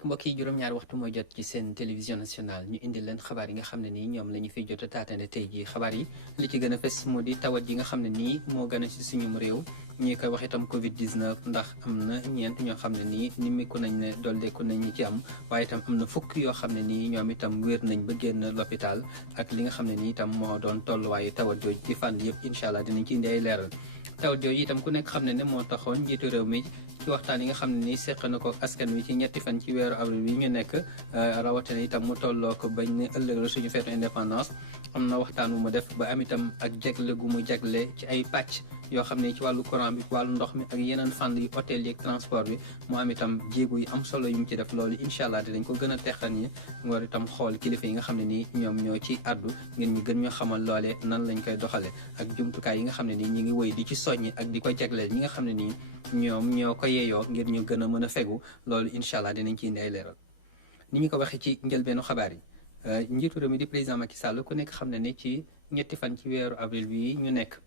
fàttaliku mbokk yi juróom-ñaari waxtu mooy jot ci seen télévision nationale ñu indi leen xabaar yi nga xam ne nii ñoom la ñu fiy jot a taatane tey jii xabaar yi li ci gën a fës moo di tawat yi nga xam ne nii moo gën a ci suñum réew ñi koy wax itam Covid 19 ndax am na ñeent ñoo xam ne nii nimiku nañ ne dolleeku nañ ñi ci am waaye itam am na fukk yoo xam ne nii ñoom itam wér nañ ba génn l'hôpital ak li nga xam ne nii itam moo doon tolluwaayu tawat jooju ci fànn yëpp incha allah dinañ ci indi ay leeral tawat jooju itam ku nekk xam ne ne moo taxoon njiitu réew mi ci waxtaan yi nga xam ne nii seq na ko askan wi ci ñetti fan ci weeru avril bi ñu nekk rawatina itam mu tolloo ko bañ ne ëllëg la suñu feetu indépendance am na waxtaan wu mu def ba am itam ak jagle gu mu jagle ci ay pàcc yoo xam ne ci wàllu courant bi wàllu ndox mi ak yeneen fànn yi hôtel yi ak transport bi mu am itam jéego yu am solo yu mu ci def loolu incha allah dinañ ko gën a texan ñi war itam xool kilifa yi nga xam ne nii ñoom ñoo ci addu ngir ñu gën ñoo xamal loolee nan lañ koy doxale ak jumtukaay yi nga xam ne nii ñi ngi wëy di ci soññi ak di ko jagleel ñi nga xam ne nii ñoom ñoo ko yeeyoo ngir ñu gën a mën a fegu loolu incha allah dinañ ci indi ay leeral ni ñu ko waxee ci njëlbeenu xabaar yi njiitu réew mi di président Macky Sall ku nekk xam ne ne ci ñetti fan ci weeru avril bi ñu nekk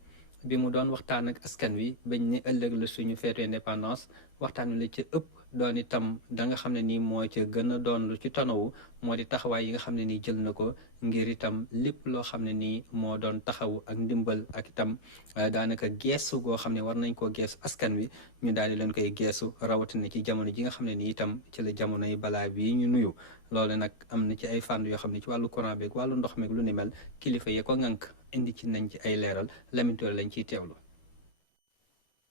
bi mu doon waxtaan ak askan wi bañ ne ëllëg la suñu feetu indépendance waxtaan wi la ci ëpp doon itam da nga xam ne nii moo ca gën a doon lu ci tonawu moo di taxawaay yi nga xam ne nii jël na ko ngir itam lépp loo xam ne nii moo doon taxawu ak ndimbal ak itam daanaka geesu goo xam ne war nañ koo geesu askan wi ñu daal di leen koy geesu rawatina ci jamono ji nga xam ne nii itam ci la jamono yi balaa bii ñu nuyu loolu nag am na ci ay fànn yoo xam ne ci wàllu courant beeg wàllu ndox meeg lu ni mel kilifa yee ko ŋànk indi ci nañ ci ay leeral lamintoole lañ ciy teewlu.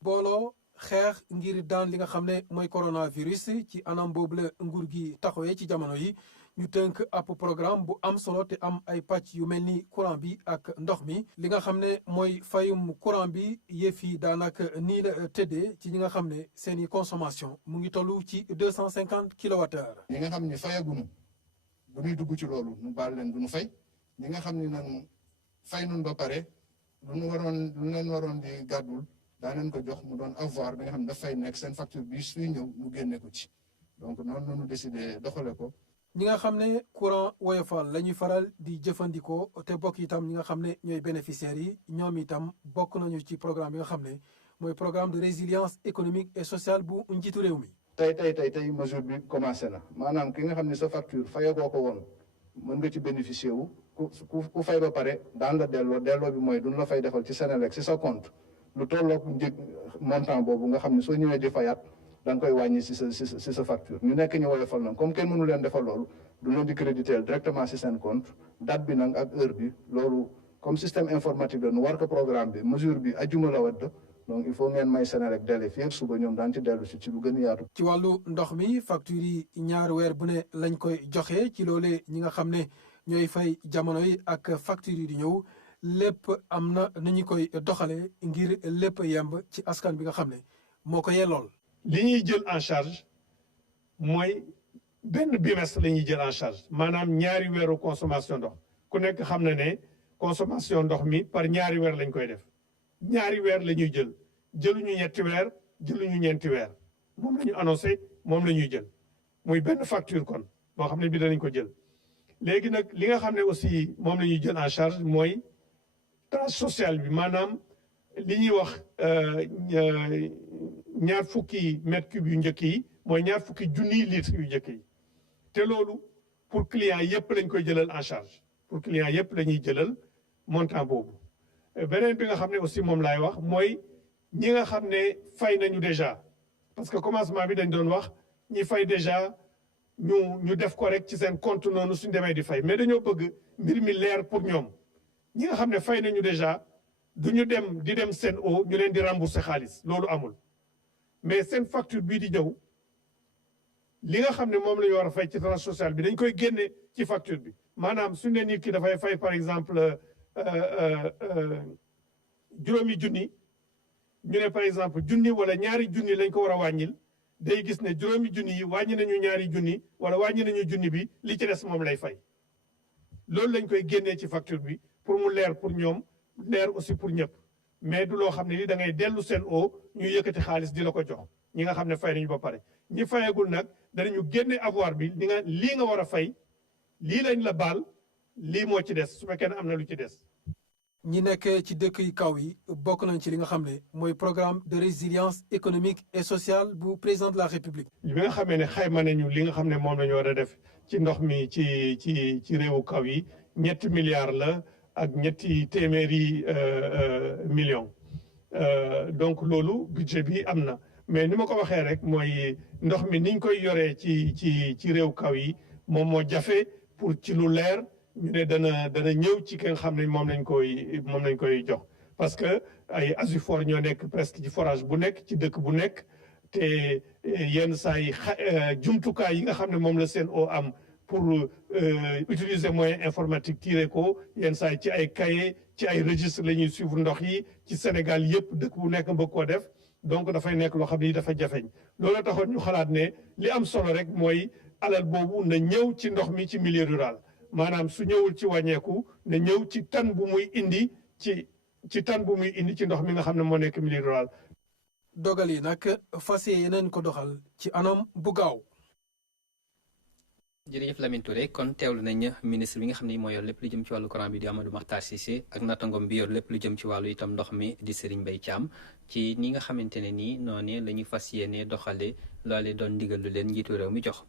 booloo xeex ngir daan li nga xam ne mooy coronavirus ci anam boobu la nguur gi taxawee ci jamono yi ñu tënk ab programme bu am solo te am ay pàcc yu mel ni courant bi ak ndox mi li nga xam ne mooy fayum courant bi yëf yi daanaka nii la tëddee ci ñi nga xam ne seeni consommation mu ngi toll ci 250 kilowattheures. ñi nga xam ne fayagunu bu ñuy dugg ci loolu nu baal leen du ñu fay ñi nga xam ne nag fay nun ba pare lu leen waroon di gàddul daaneen ko jox mu doon avoir bi nga xam ne dafay nekk seen facture bi suy ñëw mu génne ko ci donc noonu la ñu décidé doxale ko. ñi nga xam ne courant woyofal la ñuy faral di jëfandikoo te bokk itam ñi nga xam ne ñooy bénéficiaires yi ñoom itam bokk nañu ci programme bi nga xam ne mooy programme de résilience économique et sociale bu njiitu réew mi. tey mesure bi commencé na maanaam ki nga xam ne sa facture fayagoo ko woon mën nga ci bénéficier wu ku fay ba pare daan la delloo bi mooy duñ la fay defal ci Senelec ci sa compte lu tollook njëg montant boobu nga xam ne soo ñëwee di fayaat da nga koy wàññi si sa facture ñu nekk ñu woyofal nag comme kenn mënu leen defal loolu du leen di créditer directement si seen compte date bi nag ak heure bi loolu comme système informatique la nu war ko programme bi mesure bi ajjuma la wadd donc il faut ngeen may Senelec délai fii ak suba ñoom daan ci dellu ci lu gën a yaatu. ci wàllu ndox mi facture yi ñaari weer bu ne lañ koy joxe ci loolee ñi nga xam ne ñooy fay jamono yi ak facture yi di ñëw lépp am na nu ñu koy doxalee ngir lépp yemb ci askan bi nga xam ne moo ko yellool. li ñuy jël en charge mooy benn bimestre la ñuy jël en charge maanaam ñaari weeru consommation ndox ku nekk xam na ne consommation ndox mi par ñaari weer lañ koy def ñaari weer la ñuy jël jëluñu ñetti weer jëluñu ñeenti weer moom la ñu annoncé moom la ñuy jël muy benn facture kon boo xam ne bi danañ ko jël. léegi nag li nga xam ne aussi moom la ñuy jël en charge mooy tranche sociale bi maanaam li ñuy wax ñaar fukki mètre cube yu njëkk yi mooy ñaar fukki junniy litres yu njëkk yi te loolu pour client yëpp lañ koy jëlal en charge pour client yëpp la ñuy jëlal montant boobu. beneen bi nga xam ne aussi moom laay wax mooy ñi nga xam ne fay nañu déjà parce que commencement bi dañ doon wax ñi fay déjà ñu def ko rek ci seen compte noonu suñ demee di fay mais dañoo bëgg mbir mi leer pour ñoom ñi nga xam ne fay nañu déjà du ñu dem di dem seen eau ñu leen di rembourser xaalis loolu amul mais seen facture bii di ñëw li nga xam ne moom la ñu war a fay ci tranche sociale bi dañ koy génne ci facture bi maanaam suñ ne nit ki dafay fay par exemple juróomi junni ñu ne par exemple junni wala ñaari junni lañ ko war a wàññil day gis ne juróomi junni yi wàññi nañu ñaari junni wala wàññi nañu junni bi li ci des moom lay fay loolu lañ koy génnee ci facture bi pour mu leer pour ñoom leer aussi pour ñëpp mais du loo xam ne li da ngay dellu seen o ñu yëkkati xaalis di la ko jox ñi nga xam ne fay nañu ba pare ñi fayagul nag danañu génne avoir bi lii nga war a fay lii lañ la baal lii moo ci des su fekkee ne am na lu ci des ñi nekk ci dëkk yu kaw yi bokk nañ ci li nga xam ne mooy programme de résilience économique et sociale bu président de la république. li nga xamee ne xayma nañu li nga xam ne moom la ñu war a def ci ndox mi ci réewu kaw yi 3 milliards la ak 300 millions donc loolu budget bi am na mais ni ma ko waxee rek mooy ndox mi niñ koy yoree ci réew kaw yi moom moo jafe pour ci lu leer ñu ne dana ñëw ci ki nga xam ne moom lañ koy jox parce que ay Asufor ñoo nekk presque ci forage bu nekk ci dëkk bu nekk te yenn saa yi jumtukaay yi nga xam ne moom la Sen'Eau am pour utiliser moyen informatique tiré ko yenn saa yi ci ay cahier ci ay registre la ñuy suivre ndox yi ci Sénégal yëpp dëkk bu nekk mbëgg koo def donc dafay nekk loo xam ne dafa jafeñ loolu taxoon ñu xalaat ne li am solo rek mooy alal boobu na ñëw ci ndox mi ci milieu rural maanaam su ñëwul ci wàññeeku na ñëw ci tan bu muy indi ci tan bu muy indi ci ndox mi nga xam ne moo nekk milieu rural. dogal yi nag fas yéeneen ko doxal ci anam bu gaaw. jërëjëf Lamine Touré kon teewlu nañ ministre bi nga xam ne moo yor lépp lu jëm ci wàllu courant bi di Amadou Makhtar Cissé ak nattangom bi yor lépp lu jëm ci wàllu itam ndox mi di Serigne Mbaye Thiam ci ni nga xamante ne nii noonu la ñu fas yéene doxale loole doon ndigal lu leen njiitu réew mi jox.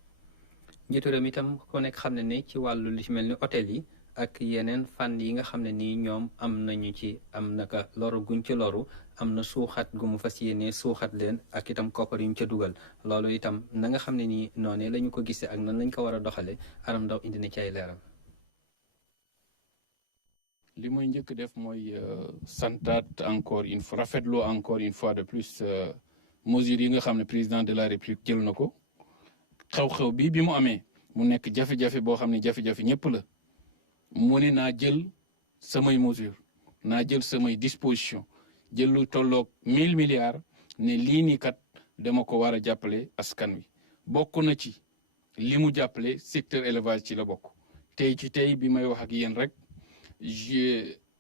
njiitu réew mi itam ku nekk xam ne ci wàllu lu ci mel ni hôtel yi ak yeneen fànn yi nga xam ne nii ñoom am nañu ci am naka loru guñ ci loru am na suuxat gu mu fas yéene suuxat leen ak itam koppar yu ñu ca dugal loolu itam na nga xam ne nii noonu la ñu ko gisee ak nan lañ ko war a doxale Aram Ndaw indi na ci ay leeral. li mooy njëkk def mooy santaat encore une fois rafetlu encore une fois de plus mesures yi nga xam ne président de la république jël na ko xew-xew bi mu amee mu nekk jafe-jafe boo xam ne jafe-jafe ñëpp la mu ne naa jël samay mesures naa jël samay disposition jël lu tolloog 1000 milliards ne lii nii kat dama ko war a jàppale askan wi bokk na ci li mu jàppale secteur élevage ci la bokk tey ci tey bi may wax ak yéen rek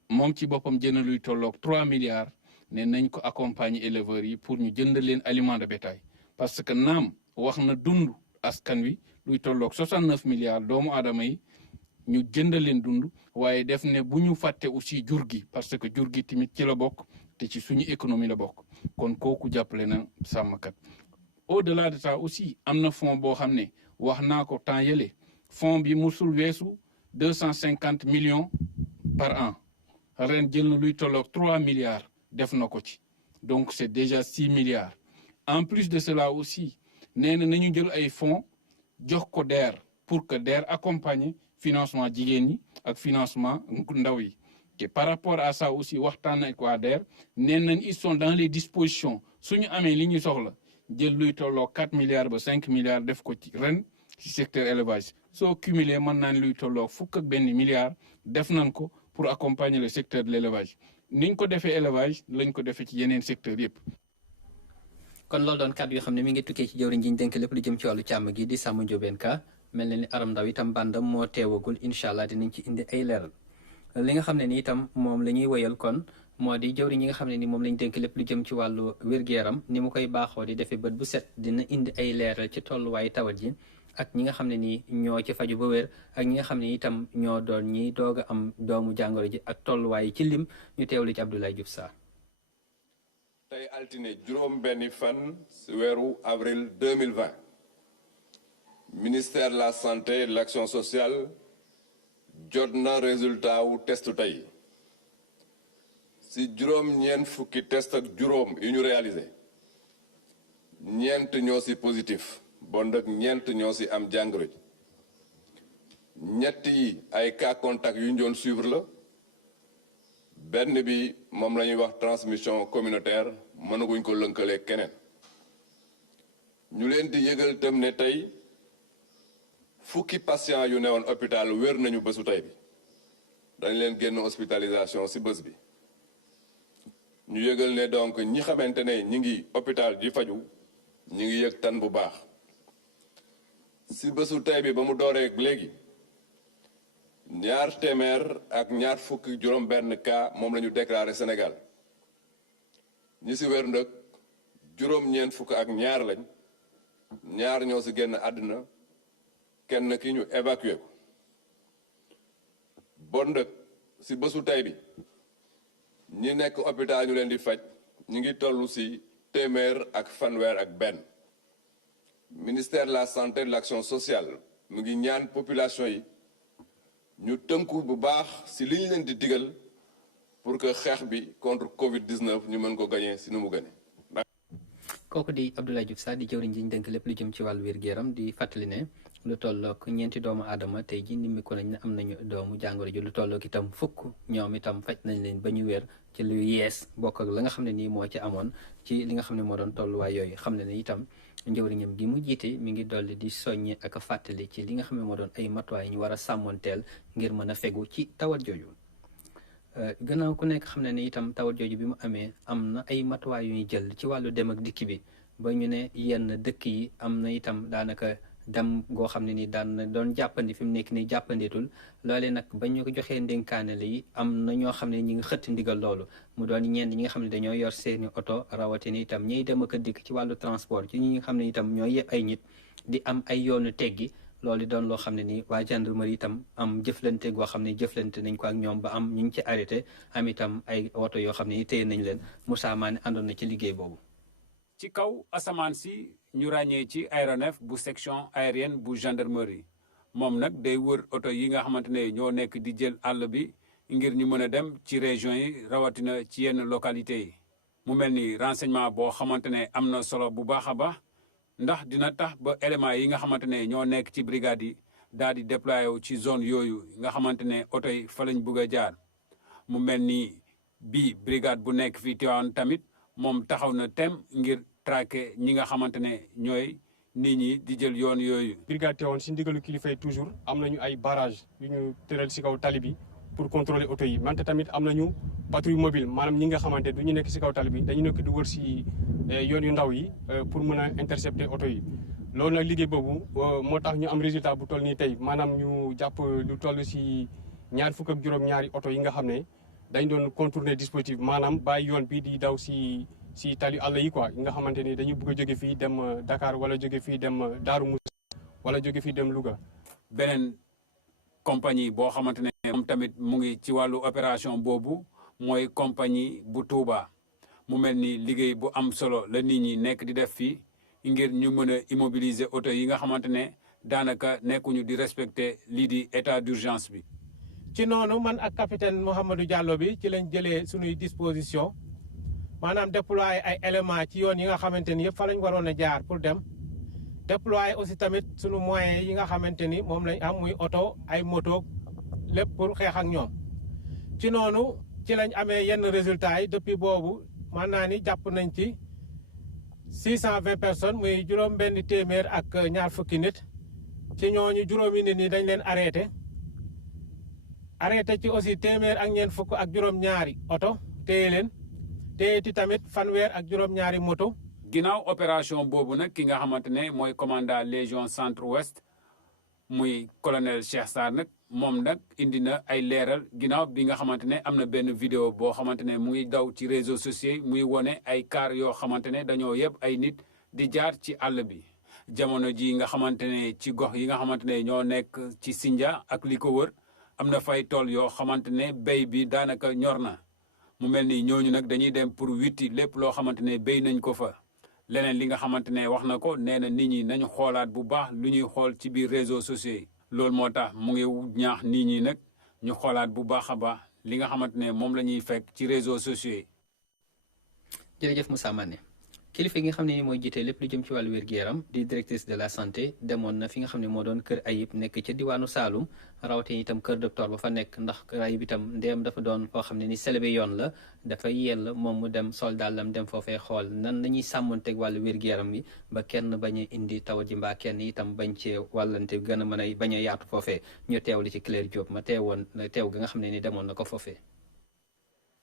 moom ci boppam jënd luy tolloog 3 milliards ne nañ ko accompagner éleveurs yi pour ñu jënd leen aliment de bétail parce que naam wax na dund askan wi luy tolloog 69 milliards doomu aadama yi ñu jënd leen dund waaye def ne bu ñu fàtte aussi jur gi parce que jur gi tamit ci la bokk te ci suñu économie la bokk kon kooku jàppale na sàmmkat au-delà de ça aussi am na fonds boo xam ne wax naa ko temps yële fonds bi musul weesu 250 millions par an ren jël na luy tolloog 3 milliards def na ko ci donc c'est déjà 6 milliards en plus de cela aussi nee na nañu jël ay fonds jox ko DER pour que DER accompagne financement jigéen ñi ak financement ndaw yi te par rapport à ça aussi waxtaan nañ ko DER nee nañ ils sont dans les dispositions suñu amee li ñu soxla jël luy tolloo 4 milliards ba 5 milliards def ko ci ren ci secteur élevage soo cumulé mën naan luy tolloo 11 milliards def nañ ko pour accompagner le secteur de l'élevage niñ ko defee élevage lañ ko defee ci yeneen secteur yëpp. kon loolu doon kàddu yoo xam ne mi ngi tukkee ci jawriñ ji ñu dénk lépp lu jëm ci wàllu càmm gi di Samba Ndiobène Ka mel na ni Aram Ndaw itam bandam moo teewagul incha allah dinañ ci indi ay leeral li nga xam ne ni itam moom la ñuy wëyal kon moo di jawriñ yi nga xam ne ni moom lañ dénk lépp lu jëm ci wàllu wér-gu-yaram ni mu koy baaxoo di defee bët bu set dina indi ay leeral ci tolluwaayu tawat ji ak ñi nga xam ne ni ñoo ci faju ba wér ak ñi nga xam ne itam ñoo doon ñi doog a am doomu jàngoro ji ak tolluwaay ci lim ñu teewlu ci Abdoulaye Diouf Sarr. tey altine juróom benni fan weeru avril 2020 ministère de la santé et de l'action sociale jot na résultat wu testu tey si juróom-ñeent fukki test ak juróom yu ñu réalisé ñeent ñoo si positif bon nag ñeent ñoo si am jàngoro ji ñett yi ay cas contact yu ñu doon suivre la benn bi moom la ñuy wax transmission communautaire mënaguñ ko lënkalee keneen ñu leen di yëgal tam ne tey fukki patient yu newoon hôpital wér nañu bésu tey bi dañ leen génn hospitalisation ci bés bi ñu yëgal ne donc ñi xamante ne ñi ngi hôpital di faju ñi ngi yëg tan bu baax ci bésu tey bi ba mu dooree léegi ñaar téeméer ak ñaar fukki juróom benn cas moom la ñu déclaré Sénégal ñi ci wér nag juróom-ñeent fukk ak ñaar lañ ñaar ñoo ci génn àdduna kenn ki ñu évacué ko bon nag ci bésu tey bi ñi nekk hôpital ñu leen di faj ñu ngi toll ci téeméer ak fanweer ak benn. Ministère de la santé et de l'action sociale mu ngi ñaan population yi ñu tënku bu baax ci li ñu leen di digal pour que xeex bi contre Covid-19 ñu mën ko gagner ci nu mu gëne. kooku di Abdoulaye Diouf Sarr di jëwriñ ji ñu dénk lépp lu jëm ci wàllu wér-gu-yaram di fàttali ne lu tollook 4 doomu aadama tey ji nimmiku nañ ne am nañu doomu jàngoro ji lu tollook itam fukk ñoom itam faj nañ leen ba ñu wér ci lu yees bokk ak la nga xam ne nii moo ci amoon ci li nga xam ne moo doon tolluwaay yooyu xam ne ne itam njëwriñam gi mu jiite mi ngi dolli di soññe ak a fàttali ci li nga xam ne moo doon ay matuwaay ñu war a sàmmoonteel ngir mën a fegu ci tawat jooju. Gannaaw ku nekk xam ne ne itam tawat jooju bi mu amee am na ay matuwaay yu ñuy jël ci wàllu dem ak dikk bi ba ñu ne yenn dëkk yi am na itam daanaka dem goo xam ne ni daan na doon jàppandi fi mu nekk nii jàppanditul loole nag ba ñu ko joxee ndénkaane li am na ñoo xam ne ñi ngi xëtt ndigal loolu mu doon ñenn ñi nga xam ne dañoo yor seeni oto rawatina itam ñiy dem ak a dikk ci wàllu transport ci ñi nga xam ne itam ñooy yëpp ay nit di am ay yoonu teggi loolu doon loo xam ne nii waa gendarmerie itam am jëflante goo xam ne jëflante nañ ko ak ñoom ba am ñu ngi ci arrêté am itam ay oto yoo xam ne téye nañ leen Moussa Mané àndoon na ci liggéey boobu. ci kaw asamaan si ñu ràññee ci aéronef bu section aérienne bu gendarmerie moom nag day wër oto yi nga xamante ne ñoo nekk di jël àll bi ngir ñu mën a dem ci région yi rawatina ci yenn localité yi mu mel ni renseignement boo xamante ne am na solo bu baax a baax ndax dina tax ba éléments yi nga xamante ne ñoo nekk ci brigade yi daal di déployé wu ci zone yooyu nga xamante ne oto yi fa lañ bëgg a jaar mu mel ni bii brigade bu nekk fii Tivaouane tamit moom taxaw na tem ngir traqué ñi nga xamante ne ñooy nit ñi di jël yoon yooyu. brigade Tivaouane si ndigalu kilifa yi toujours am nañu ay barrage yu ñu tëral si kaw tali bi pour contrôler oto yi wante tamit am nañu patrouille mobile maanaam ñi nga xamante du ñu nekk si kaw tali bi dañu nekk di wër si yoon yu ndaw yi pour mën a intercepter oto yi. loolu nag liggéey boobu moo tax ñu am résultat bu toll nii tey maanaam ñu jàpp lu toll si 2 oto yi nga xam ne dañ doon contourner dispositif maanaam bàyyi yoon bi di daw si tali àll yi quoi nga xamante ni dañu bëgg a jóge fii dem Dakar wala jóge fii dem Darou Moussa wala jóge fii dem Louga. beneen compagnie boo xamante ne moom tamit mu ngi ci wàllu opération boobu mooy compagnie bu Touba mu mel ni liggéey bu am solo la nit ñi nekk di def fii ngir ñu mën a immobiliser oto yi nga xamante ne daanaka nekkuñu di respecter lii di état d'urgence bi. ci noonu man ak capitaine Mouhamadou Diallo bi ci lañ jëlee suñuy disposition maanaam déployer ay éléments ci yoon yi nga xamante ni yëpp fa lañ waroon a jaar pour dem déployer aussi tamit suñu moyens yi nga xamante ni moom lañ am muy oto ay moto lépp pour xeex ak ñoom ci noonu ci lañ amee yenn résultats yi depuis boobu mën naa ni jàpp nañ ci 620 personnes muy juróom benn téeméer ak ñaar fukki nit ci ñooñu juróomi nit ñi dañ leen arrêté ci aussi téeméer ak ñeent fukk ak juróom-ñaari oto téye leen téye ti tamit fanweer ak juróom-ñaari moto. ginnaaw opération boobu nag ki nga xamante ne mooy commandant légion centre ouest muy colonel Cheikh Sarr nag moom nag indi na ay leeral ginnaaw bi nga xamante ne am na benn vidéo boo xamante ne mu ngi daw ci réseaux sociaux muy wone ay car yoo xamante ne dañoo yëpp ay nit di jaar ci àll bi jamono ji nga xamante ne ci gox yi nga xamante ne ñoo nekk ci Sindia ak li ko wër am na fay tool yoo xamante ne béy bi daanaka ñor na mu mel ni ñooñu nag dañuy dem pour witti lépp loo xamante ne béy nañ ko fa leneen li nga xamante ne wax na ko nee na nit ñi nañu xoolaat bu baax lu ñuy xool ci biir réseaux sociaux yi loolu moo tax mu ngi ñaax nit ñi nag ñu xoolaat bu baax a baax li nga xamante ne moom la ñuy fekk ci réseaux sociaux yi. jërëjëf Moussa Mané kilifa yi nga xam ne mooy jiite lépp lu jëm ci wàllu wér-gu-yaram di directrice de la santé demoon na fi nga xam ne moo doon kër Ayib nekk ca diwaanu Saloum rawatina itam kër docteur ba fa nekk ndax kër Ayib itam ndéem dafa doon foo xam ne ni selebe yoon la dafa yell moom mu dem sol dàllam dem foofee xool nan la ñuy sàmmanteeg wàllu wér-gu-yaram bi ba kenn bañ a indi tawat ji mbaa kenn itam bañ cee wàllante gën a mën a bañ a yaatu foofee ñu teewli ci Claire Diop ma teew ga nga xam ne ni demoon na ko foofee.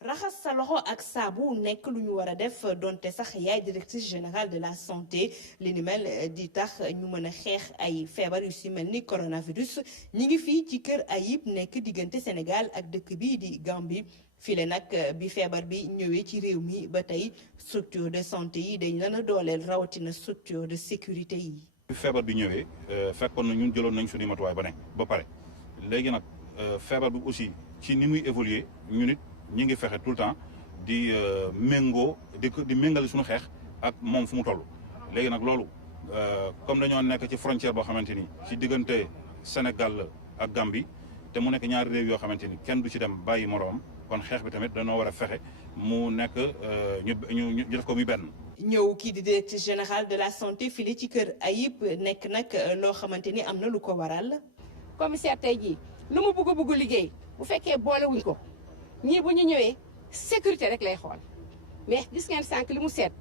raxas sa loxo ak saabu nekk lu ñu war a def donte sax yaay directrice générale de la santé li ni mel di tax ñu mën a xeex ay feebar yu si mel ni coronavirus ñi ngi fii ci kër Ayib nekk diggante Sénégal ak dëkk bii di Gambie file nag bi feebar bi ñëwee ci réew mi ba tey structure de santé yi dañ leen a dooleel rawatina structure de sécurité yi. bi feebar bi ñëwee fekkoon na ñun jëloon nañ suñu matuwaay ba pare léegi nag feebar bi aussi ci ni muy évoluer ñu nit ñi ngi fexe tout le temps di méngoo di méngale suñu xeex ak moom fu mu toll. léegi nag loolu comme dañoo nekk ci frontière boo xamante ni ci diggante Sénégal ak Gambie te mu nekk ñaari réew yoo xamante ni kenn du ci dem bàyyi moroom kon xeex bi tamit dañoo war a fexe mu nekk ñu def ko muy benn. ñëw kii di directrice générale de la santé fii ci Kër Ayib nekk nag loo xamante ni am na lu ko waral. commissaire tey jii lu mu bëgg liggéey bu fekkee boolewuñ ko ñii bu ñu ñëwee sécurité rek lay xool mais gis ngeen sànq li mu seet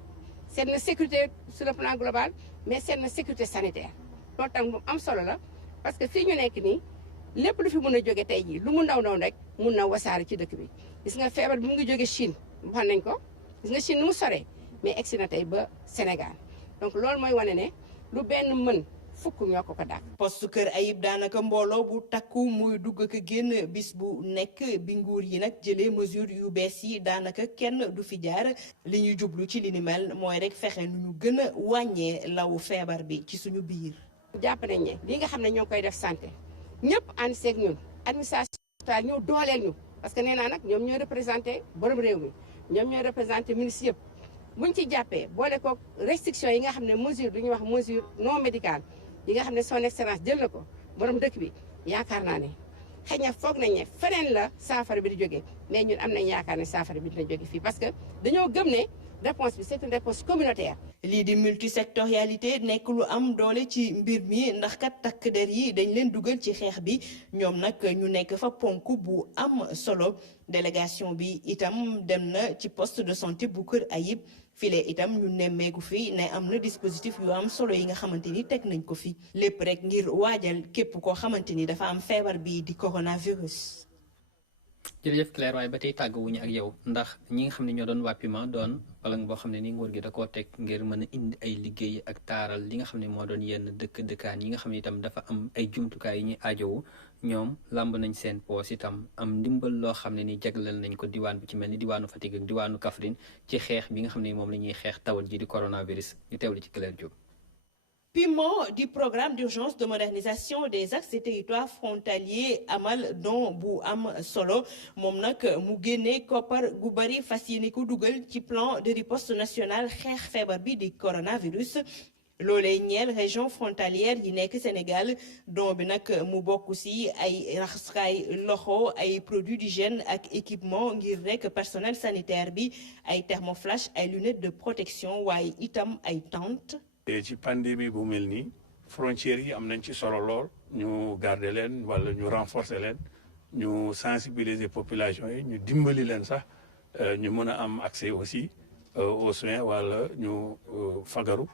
na sécurité sur le plan global mais seet na sécurité sanitaire loolu tam am solo la parce que fii ñu nekk nii lépp lu fi mun a jóge tey jii lu mu ndaw rek mun na wasaare ci dëkk bi gis nga feebar bi mu ngi jóge Chine wax nañ ko gis nga Chine nu mu soree mais egsi na tey ba Sénégal donc loolu mooy wane ne lu benn mën fukk ñoo ko dàq. poste Kër Ayib daanaka mbooloo bu takku muy dugg ak génn bis bu nekk bi nguur yi nag jëlee mesure yu bees yi daanaka kenn du fi jaar li ñuy jublu ci li ni mel mooy rek fexe nu ñu gën a wàññee law feebar bi ci suñu biir. jàpp nañ ne li nga xam ne ñoo ngi koy def santé ñëpp ànd seeg ñun administration ñëw dooleel ñu parce que nee naa nag ñoom ñooy représenté borom réew mi ñoom ñooy représenté ministre yëpp buñ ci jàppee boole ko restriction yi nga xam ne mesure du ñuy wax mesure non médicale yi nga xam ne son excellence jël na ko borom dëkk bi yaakaar naa ne xëy na foog nañ ne feneen la saafara bi di jógee mais ñun am nañ yaakaar ne saafara bi dina jóge fii parce que dañoo gëm ne réponse bi c'est une réponse communautaire. lii di multisectorialité nekk lu am doole ci mbir mi ndax kat takk der yi dañ leen dugal ci xeex bi ñoom nag ñu nekk fa ponk bu am solo délégation bi itam dem na ci poste de santé bu Kër Ayib file itam ñu nemmeeku fi ne am na dispositif yu am solo yi nga xamante ni teg nañ ko fi lépp rek ngir waajal képp koo xamante ni dafa am feebar bi di coronavirus. jërëjëf Claire waaye ba tey tàgguwuñu ak yow ndax ñi nga xam ne ñoo doon waa PUMA doon palang boo xam ne ni nguur gi da koo teg ngir mën a indi ay liggéey ak taaral li nga xam ne moo doon yenn dëkkaan yi nga xam ne itam dafa am ay jumtukaay yi ñuy aajowu ñoom làmb nañ seen poos itam am ndimbal loo xam ne ni jagleel nañ ko diwaan bu ci mel ni diwaanu Fatick ak diwaanu Kaffrine ci xeex bi nga xam ne moom la ñuy xeex tawat ji di coronavirus ñu teewlu ci Claire Diop. PUMA du programme d'urgence de modernisation des axes et territoires frontaliers amal don bu am solo moom nag mu génnee koppar gu bari fas yéene ko dugal ci plan de riposte nationale xeex feebar bi di coronavirus loolee ñeel région frontalière yi nekk Sénégal don bi nag mu bokk ci ay raxaskaay loxo ay produits d'hygiène ak équipement ngir rek personnel sanitaire bi ay thermoflash ay lunettes de protection waaye itam ay tentes. ci pandémie bu mel nii frontières yi am nañ ci solo lool ñu garder leen wala ñu renforcer leen ñu sensibiliser population yi ñu dimbali leen sax ñu mën a am accès aussi aux soins wala ñu fagaru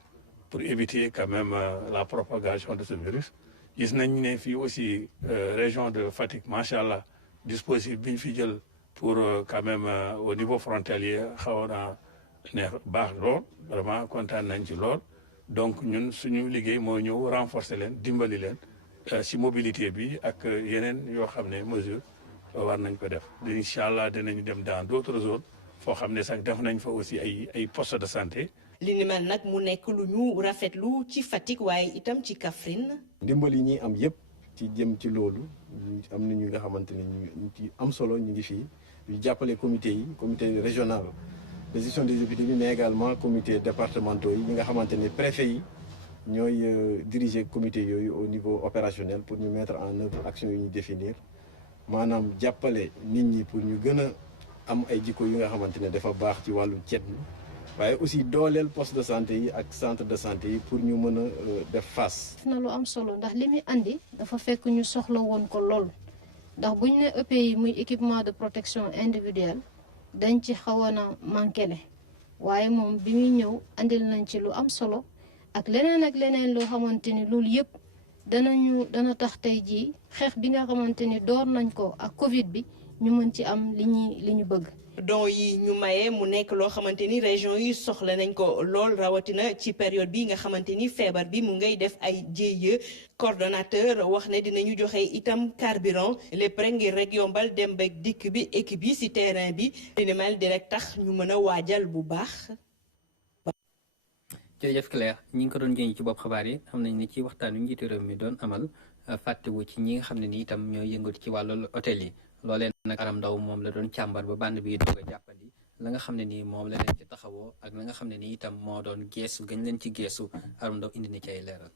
pour éviter quand même la propagation de ce virus. gis nañ ne fii aussi région de Fatick macha allah dispositif bi ñu fi jël pour quand même au niveau frontalier xaw na neex baax lool vraiment kontaan nañ ci lool. donc ñun suñu liggéey moo ñëw renforcer leen dimbali leen ci mobilité bi ak yeneen yoo xam ne mesure war nañ ko def incha allah dinañu dem dans d'autres zones foo xam ne sax def nañ fa aussi ay postes de santé. li ni mel nag mu nekk lu ñu rafetlu ci Fatick waaye itam ci Kaffrine. ndimbal yi ñuy am yëpp ci jëm ci loolu am na ñu nga xamante ne ñu ci am solo ñu ngi fii ñu jàppale comité régional de gestion des épidémies mais également comité départementaux yi ñi nga xamante ne préfet yi ñooy diriger comité yooyu au niveau opérationnel pour ñu mettre en œuvre action yu ñu définir maanaam jàppale nit ñi pour ñu gën a am ay jikko yu nga xamante ne dafa baax ci wàllu cet mi waaye aussi dooleel poste de santé yi ak centre de santé yi pour ñu mën a def face. na lu am solo ndax li muy andi dafa fekk ñu soxla woon ko lool ndax buñ ne EPI muy équipement de protection individuelle dañ ci xawoon a manqué le waaye moom bi muy ñëw andil nañ ci lu am solo ak leneen loo xamante ni loolu yëpp dana tax tey jii xeex bi nga xamante ni door nañ ko ak Covid bi ñu mën ci am li ñu bëgg. don yi ñu maye mu nekk loo xamante ni région yi soxla nañ ko lool rawatina ci période bi nga xamante ni feebar bi mu ngay def ay jéye coordonnateur wax ne dinañu joxe itam carburant lépp rek ngir rek yombal dem beeg dikk bi équipe yi ci terrain bi dina mel di rek tax ñu mën a waajal bu baax. jërëjëf Claire ñi ngi ko doon jëñ ci bopp xabaar yi xam nañ ne ci waxtaan wi njiitu réew mi doon amal fàttewu ci ñi nga xam ne ni itam ñooy yëngatu ci wàllu hôtel yi loolee nag Aram Ndaw moom la doon càmbar ba bànn bi doog a jàppandi la nga xam ne nii moom la leen ci taxawoo ak la nga xam ne nii itam moo doon geesu gañ leen ci geesu Aram Ndaw indi na ci ay leeral.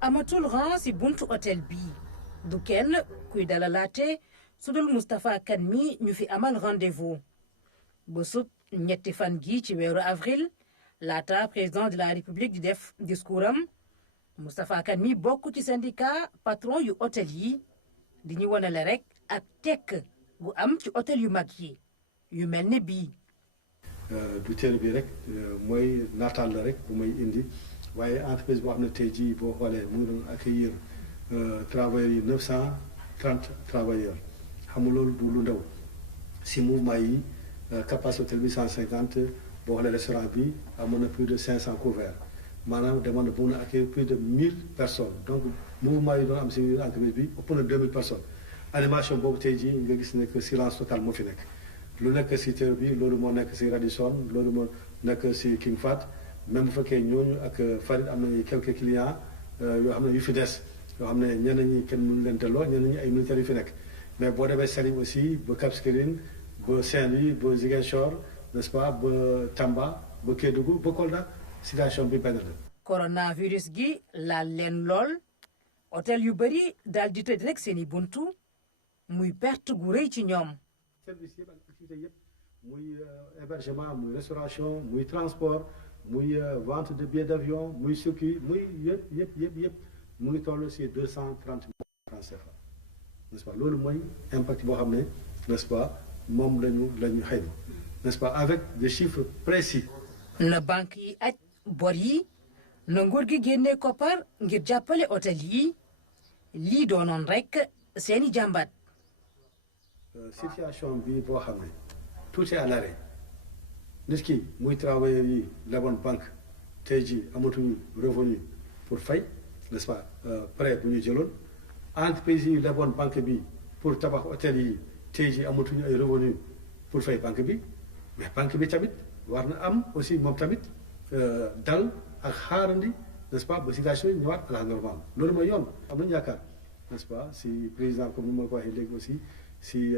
amatul rang si buntu hôtel bii du kenn kuy dalalaate su dul Moustapha Kane mi ñu fi amal rendez-vous bésub ñetti fan gi ci weeru avril laata président de la république di def discours am Moustapha Kane mi bokk ci syndicat patron yu hôtel yi di ñu wonale rek ak tekk gu am ci hôtel yu mag yi yu mel ne bii. du teel bi rek mooy naataal la rek bu may indi waaye entreprise boo xam ne tey jii boo xoolee mu ngi doon accueillir travailleurs yi 930 travailleurs xam nga loolu du lu ndaw si mouvement yi capacité hôtel bi 150 boo xoolee restaurant bi amoon na plus de 500 couverts maanaam demoon na bu na accueillir plus de 1000 personnes donc mouvement yi doon am si entreprise bi ëpp na 2000 personnes animation boobu tey jii nga gis ne que silence total moo fi nekk. lu nekk si théorie bi loolu moo nekk si Radisson loolu moo nekk si King Fahd même bu fekkee ñooñu ak Farid am nañu quelques clients yoo xam ne yu fi des yoo xam ne ñenn ñi kenn mënu leen delloo ñenn ñi ay militaires yu fi nekk mais boo demee Salim aussi ba Cap Skirring ba Saint-Louis ba Ziguinchor n'est-ce pas ba Tamba ba Kédougou ba Kolda situation bi benn la. coronavirus gi laal leen lool hôtel yu bëri daal di tëj rek seen i buntu muy perte gu rëy ci ñoom. service yëpp ak activité yëpp muy hébergement muy restauration muy transport muy vente de billets d'avion muy circuit muy yëpp mu ngi toll si 230 000 francs CFA n'est-ce pas loolu mooy impact boo xam ne n'est-ce pas moom lañu xëy na n'est-ce pas avec des chiffres précis. na banque yi aj bor yi na nguur gi génnee koppar ngir jàppale hôtel yi lii doonoon rek seeni jàmbat. situation bi boo xam ne tout est à l'arrêt nit ki muy travailleurs yi leboon banque tey jii amatuñu revenu pour fay n'est-ce pas prêt bu ñu jëloon entreprise yi leboon banque bi pour tabax hôtel yi tey jii amatuñu ay revenu pour fay banque bi mais banque bi tamit war na am aussi moom tamit dal ak xaarandi n'est-ce pas ba situation yi ñëwaat à la normale loolu mooy yoon am nañu yaakaar n'est-ce pas si président comme ni ma ko waxee léegi aussi si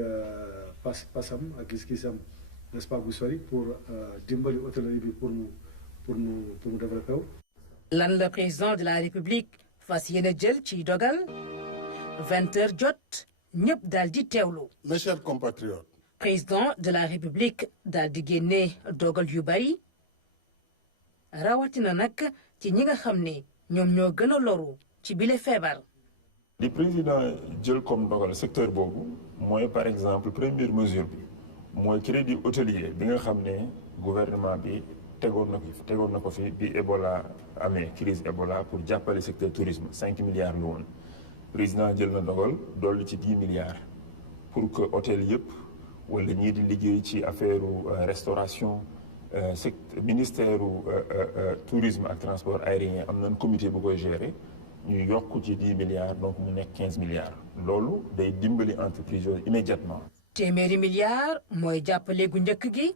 pasam ak gis-gisam n'est-ce pas bu sori pour dimbali hôtellerie bi pour mu développer wu. lan la président de la république fas yéene jël ci dogal 20h jot ñëpp daal di teewlu. mes chers compatriotes. président de la république daal di génne dogal yu bari rawatina nag ci ñi nga xam ne ñoom ñoo gën a loru ci bile feebar. li président jël comme dogal secteur boobu mooy par exemple première mesure bi mooy crédit hôtelier bi nga xam ne gouvernement bi tegoon na ko fi bi Ebola amee crise Ebola pour jàppale secteur tourisme 5 milliards la woon président jël na dogal dolli ci 10 milliards pour que hôtel yëpp wala ñii di liggéey ci affaire restauration ministère tourisme ak transport aérien am nañ comité bu koy gérer. ñu yokk ci 10 milliards donc mu nekk 15 milliards loolu day dimbali entreprise yooyu immédiatement. téeméeri milliards mooy jàppale gu njëkk gi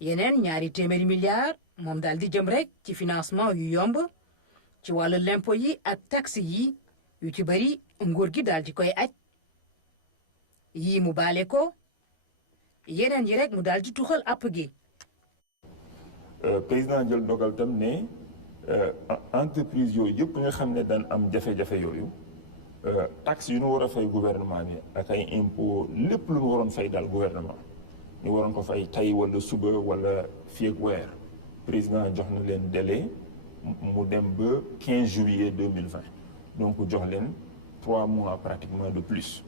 yeneen ñaari téeméeri milliards moom daal di jëm rek ci financement yu yomb ci wàllu l'impôt yi ak taxe yi yu ci bëri nguur gi daal di koy aj yii mu baale ko yeneen yi rek mu daal di tuxal àpp gi. président jël dogal tam ne. entreprise yooyu yëpp nga xam ne daan am jafe-jafe yooyu taxes yu ñu war a fay gouvernement bi ak ay impôt lépp lu ñu waroon fay daal gouvernement ñu waroon ko fay tey wala suba wala fii ak weer président jox na leen délai mu dem ba 15 juillet 2020 donc jox leen 3 mois pratiquement de plus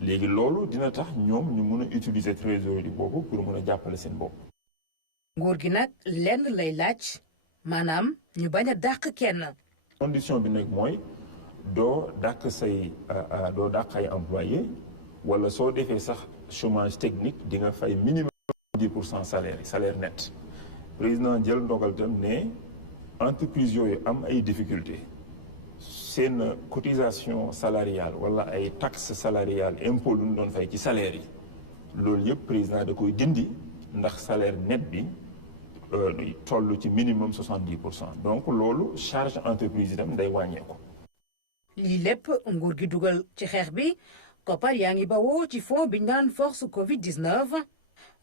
léegi loolu dina tax ñoom ñu mun a utiliser trésorerie boobu pour mun a jàppale seen bopp. nguur gi nag lenn lay laaj. maanaam ñu bañ a dàq kenn. condition bi nag mooy doo dàq ay employé wala soo defee sax chômage technique di nga fay minimum 10% salaire net président jël ndogal tam ne entreprise yooyu am ay difficultés seen cotisation salariale wala ay taxe salariale impôt lu ñu doon fay ci salaire yi loolu yëpp président da koy dindi ndax salaire net bi. toll ci minimum 70% donc loolu charge entreprise itam day wàññeeku. lii lépp nguur gi dugal ci xeex bi koppar yaa ngi bawoo ci fond bi ñu naan force Covid 19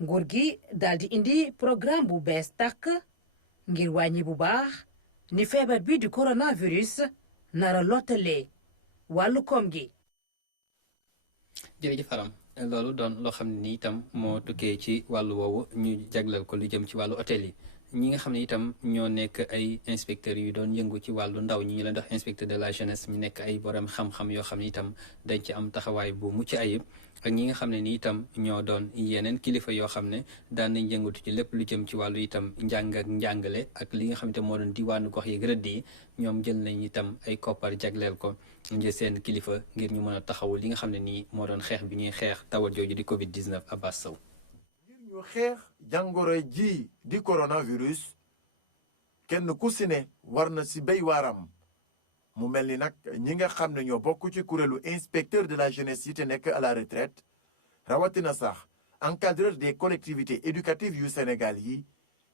nguur gi daal di indi programme bu bees tàkk ngir wàññi bu baax ni feebar bi di coronavirus nara lottalee wàllu koom gi. jërëjëf Aram loolu doon loo xam ne ni itam moo tukkee ci wàllu woowu ñu jaglal ko lu jëm ci wàllu hôtel yi ñi nga xam ne itam ñoo nekk ay inspecteurs yu doon yëngu ci wàllu ndaw ñi ñu leen dox inspecteur de la jeunesse ñu nekk ay borom xam-xam yoo xam ne itam dañ ci am taxawaay bu mucc ayib ak ñi nga xam ne ni itam ñoo doon yeneen kilifa yoo xam ne daan nañ yëngatu ci lépp lu jëm ci wàllu itam njàng ak njàngale ak li nga xam ne moo doon diwaanu gox yi rëdd yi ñoom jël nañ itam ay koppar jagleel ko ngir seen kilifa ngir ñu mën a taxawu li nga xam ne nii moo doon xeex bi ñuy xeex tawat jooju di Covid 19 Abbas Sow. ngir ñu xeex jàngoro ji di coronavirus kenn ku si ne war na si béy waaram mu mel ni nag ñi nga xam ne ñoo bokk ci kuréelu inspecteur de la jeunesse yi te nekk à la retraite rawatina sax encadreur des collectivités éducatives yu Sénégal yi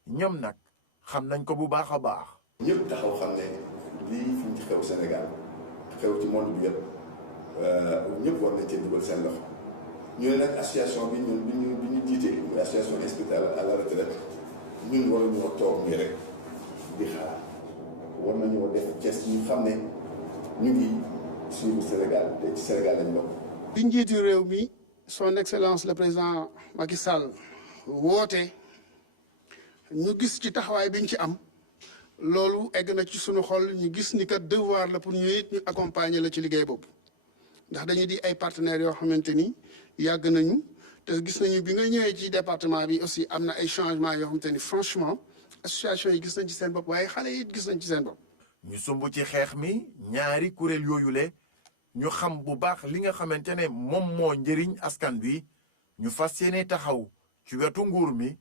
ñoom nag xam nañ ko bu baax a baax. ñëpp taxaw xam ne lii fi ñu xew Sénégal xew ci monde bi yëpp ñëpp war na cee dugal seen loxo ñu ne nag association bi ñun bi ñu jiite muy association inspecteur à la retraite ñun waruñoo toog nii rek di xaar war nañoo def geste ñu xam ne ñu ngi suivre Sénégal te ci Sénégal lañ bokk. bi njiitu réew mi son excellence le président Macky Sall woote ñu gis ci taxawaay bi ñu ci am loolu egg na ci sunu xol ñu gis ni kat devoir la pour ñu it ñu accompagner la ci liggéey boobu ndax dañu di ay partenaires yoo xamante ni yàgg nañu te gis nañu bi nga ñëwee ci département bi aussi am na ay changements yoo xamante ni franchement association yi gis nañ ci seen bopp waaye xale yi gis nañ ci seen bopp. ñu sumb ci xeex mi ñaari kuréel yooyule ñu xam bu baax li nga xamante ne moom moo njëriñ askan bi ñu fas yéene taxaw ci wetu nguur mi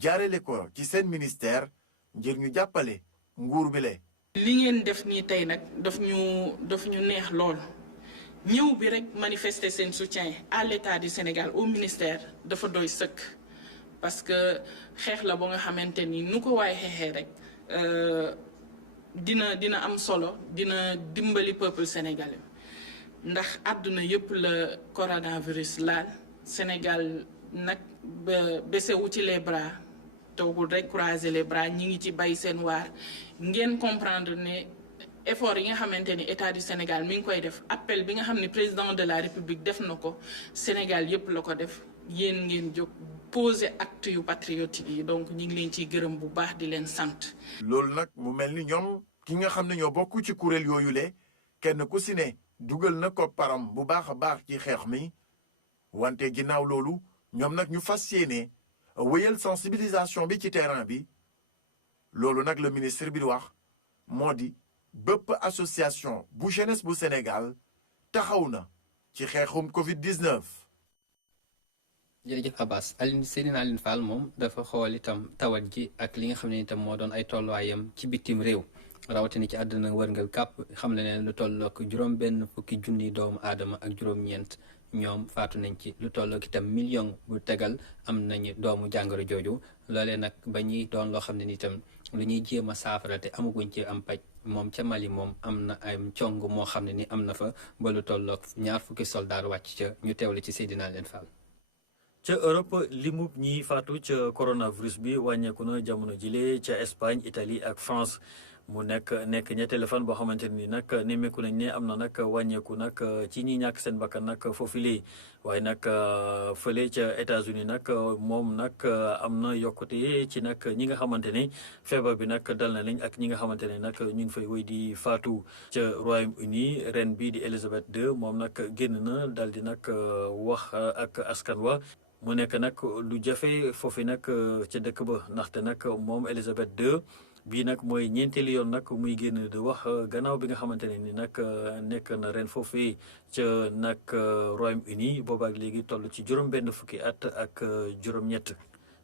jaarale ko ci seen ministère ngir ñu jàppale nguur bi le. li ngeen def nii tey nag daf ñu neex lool ñëw bi rek manifester seen soutien à l'État du Sénégal au ministère dafa doy sëkk parce que xeex la ba nga xamante ni nu ko waaye xeexee rek dina am solo dina dimbali peuple sénégalais ndax àdduna yëpp la coronavirus laal Sénégal nag besewu ci les bras toogul rek croiser les bras ñi ngi ci bay seen waar ngeen comprendre ne effort yi nga xamante ni état du Sénégal mi ngi koy def appel bi nga xam ne président de la République def na ko Sénégal yëpp la ko def yéen ngeen jóg poser acte yu patriotique yi donc ñu ngi leen ciy gërëm bu baax di leen sant. loolu nag mu mel ni ñoom ki nga xam ne ñoo bokk ci kuréel yooyule kenn ku si ne dugal na ko param bu baax a baax ci xeex mi wante ginnaaw loolu ñoom nag ñu fas yéene wéyal sensibilisation bi ci terrain bi loolu nag le ministre bi di wax moo di bépp association bu jeunesse bu Sénégal taxaw na ci xeexum Covid 19. jërëjëf Abbas Seydina Aline Fall moom dafa xool itam tawat ji ak li nga xam ne itam moo doon ay tolluwaayam ci bitim réew rawatina ci àddina wërngal kàpp xam le ne lu tollook juróom benn fukki junni doomu aadama ak juróom-ñeent ñoom faatu nañ ci lu tollook itam million bu tegal am nañu doomu jàngoro jooju loolee nag ba ñuy doon loo xam ne ni itam lu ñuy jéem a saafara te amaguñ ci am paj moom ca Mali moom am na ay cong moo xam ne ni am na fa ba lu tollook ñaar fukki soldaar wàcc ca ñu teewlu ci Seydina Aline Fall. ca Europe limub ñi faatu ca coronavirus bi wàññeeku na jamono jile ca Espagne Italie ak France mu nekk ñetteelu fan boo xamante ni nag nemmeeku nañ ne am na nag wàññeeku nag ci ñi ñàkk seen bakkan nag foofu lii waaye nag fële ca États-Unis nag moom nag am na yokkute ci nag ñi nga xamante ne feebar bi nag dal na lañ ak ñi nga xamante ne nag ñu ngi fay wéy di faatu ca Royaume-Uni ren bi di Elizabeth II moom nag génn na dal di nag wax ak askan wa. mu nekk nag lu jafe foofu nag ca dëkk ba ndaxte nag moom Elizabeth II bii nag mooy ñeenteelu yoon nag muy génn di wax gannaaw bi nga xamante ne ni nag nekk na ren foofu ca nag Royaume-Uni boobaak léegi toll ci juróom benn fukki at ak juróom-ñett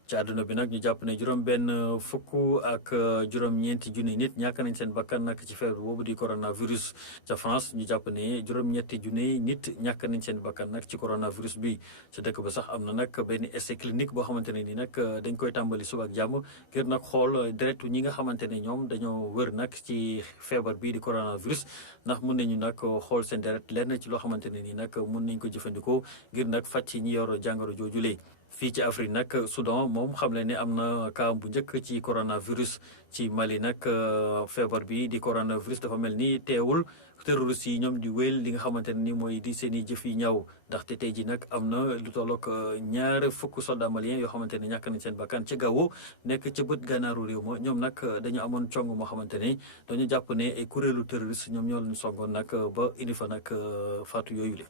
ci àdduna bi nag ñu jàpp ne juróom-benn fukk ak juróom-ñeenti junni nit ñàkk nañ seen bakkan nag ci feebar boobu di coronavirus. ca France ñu jàpp ne juróom-ñetti junni nit ñàkk nañ seen bakkan nag ci coronavirus bi ci dëkk ba sax am na nag benn essai clinique boo xamante ne ni nag dañ koy tàmbali suba ak jàmm ngir nag xool deretu ñi nga xamante ne ñoom dañoo wër nag ci feebar bii di coronavirus ndax mun nañu nag xool seen deret lenn ci loo xamante ne ni nag mun nañ ko jëfandikoo ngir nag faj ci ñi yor jàngoro joojulee. fii ci Afrique nag Soudan moom xam le ne am na cas bu njëkk ci coronavirus. ci Mali nag feebar bi di coronavirus dafa mel ni teewul terroristes yi ñoom di wéyal li nga xamante ne ni mooy di seen i jëf yi ñaaw ndaxte tey ji nag am na lu tollook ñaar fukk soldats maliens yoo xamante ne ñàkk nañ seen bakkan ca Gao nekk ca bët gànnaaru réew ma ñoom nag dañu amoon cong moo xamante ne dañu jàpp ne ay kuréelu terroriste ñoom ñoo leen songoon nag ba indi fa nag faatu yooyu le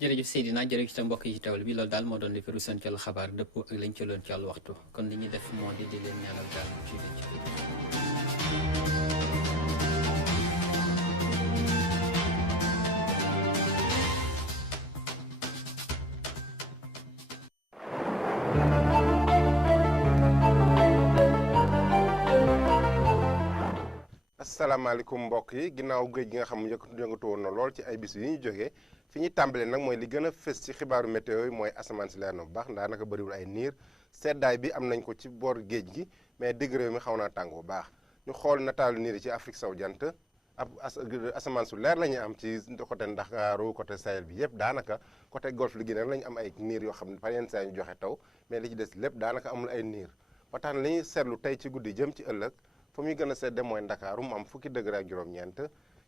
jërëjëf Seydina jërëjëf sa mbokk yi ci tawal bi loolu daal moo doon li fi ruusoon ci wàllu xabaar dëpp ak lañ ci loon ci wàllu waxtu kon li ñuy def moo di leen ñaanal daal ci leen ci asalaamaaleykum mbokk yi ginnaaw géej gi nga xam yëngatu woon na lool ci ay bis yi ñu jógee fi ñuy tàmbalee nag mooy li gën a fës ci xibaaru météo yi mooy asamaan si leer na bu baax ndax naka bëriwul ay niir seddaay bi am nañ ko ci boor géej gi mais digg réew mi xaw naa tàng bu baax ñu xool nataalu niir yi ci Afrique sowu jant ab asamaan su leer la ñuy am ci côté Ndakaaru côté Sahel bi yëpp daanaka côté golfe li Guinée la ñu am ay niir yoo xam ne par yenn saa ñu joxe taw mais li ci des lépp daanaka amul ay niir ba tax na li ñuy seetlu tey ci guddi jëm ci ëllëg fu muy gën a sedde mooy Ndakaaru mu am fukki degré ak juróom-ñeent